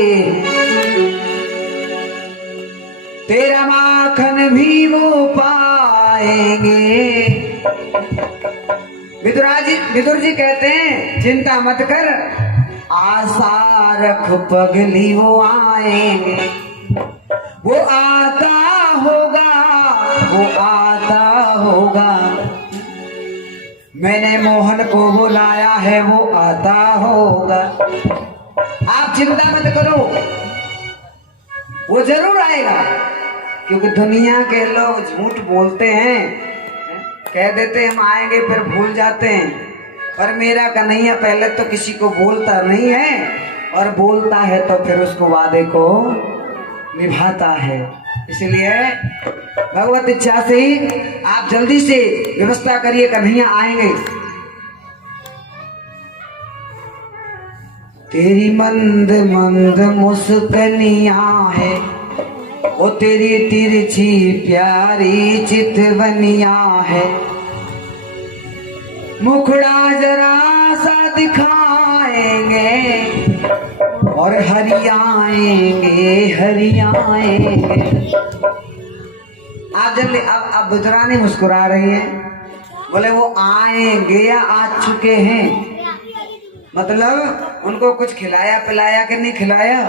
तेरा माखन भी वो पाएंगे। विदुर जी कहते हैं चिंता मत कर, आशा रख पगली वो आएंगे, वो आता होगा, वो आता होगा। मैंने मोहन को बुलाया है, वो आता होगा। आप चिंता मत करो, वो जरूर आएगा। क्योंकि दुनिया के लोग झूठ बोलते हैं, कह देते हैं हम आएंगे फिर भूल जाते हैं। पर मेरा कन्हैया पहले तो किसी को बोलता नहीं है, और बोलता है तो फिर उसको वादे को निभाता है। इसलिए भगवत इच्छा से ही आप जल्दी से व्यवस्था करिए, कन्हैया आएंगे। तेरी मंद मंद मुस्कनिया है, वो तेरी तिरछी प्यारी चितवनिया है। मुखड़ा जरा सा दिखाएंगे और हरियाएंगे, हरियाएंगे। आप जल्दी, अब बुजरानी मुस्कुरा रही है, बोले वो आएंगे या आ चुके हैं। मतलब उनको कुछ खिलाया पिलाया कि नहीं खिलाया?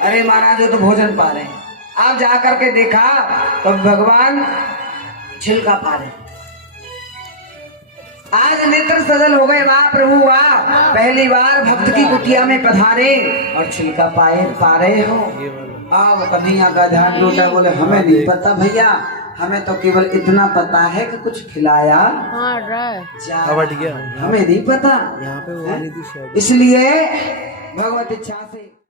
अरे महाराज वो तो भोजन पा रहे हैं। आप जा करके देखा तो भगवान छिलका पा रहे। आज नेत्र सजल हो गए, वाह प्रभु वाह, पहली बार भक्त की कुटिया में पधारे और छिलका पा रहे हो। अब कन्हैया का ध्यान टूटा, बोले हमें नहीं पता भैया, हमें तो केवल इतना पता है कि कुछ खिलाया हमें नहीं पता। इसलिए भगवत इच्छा से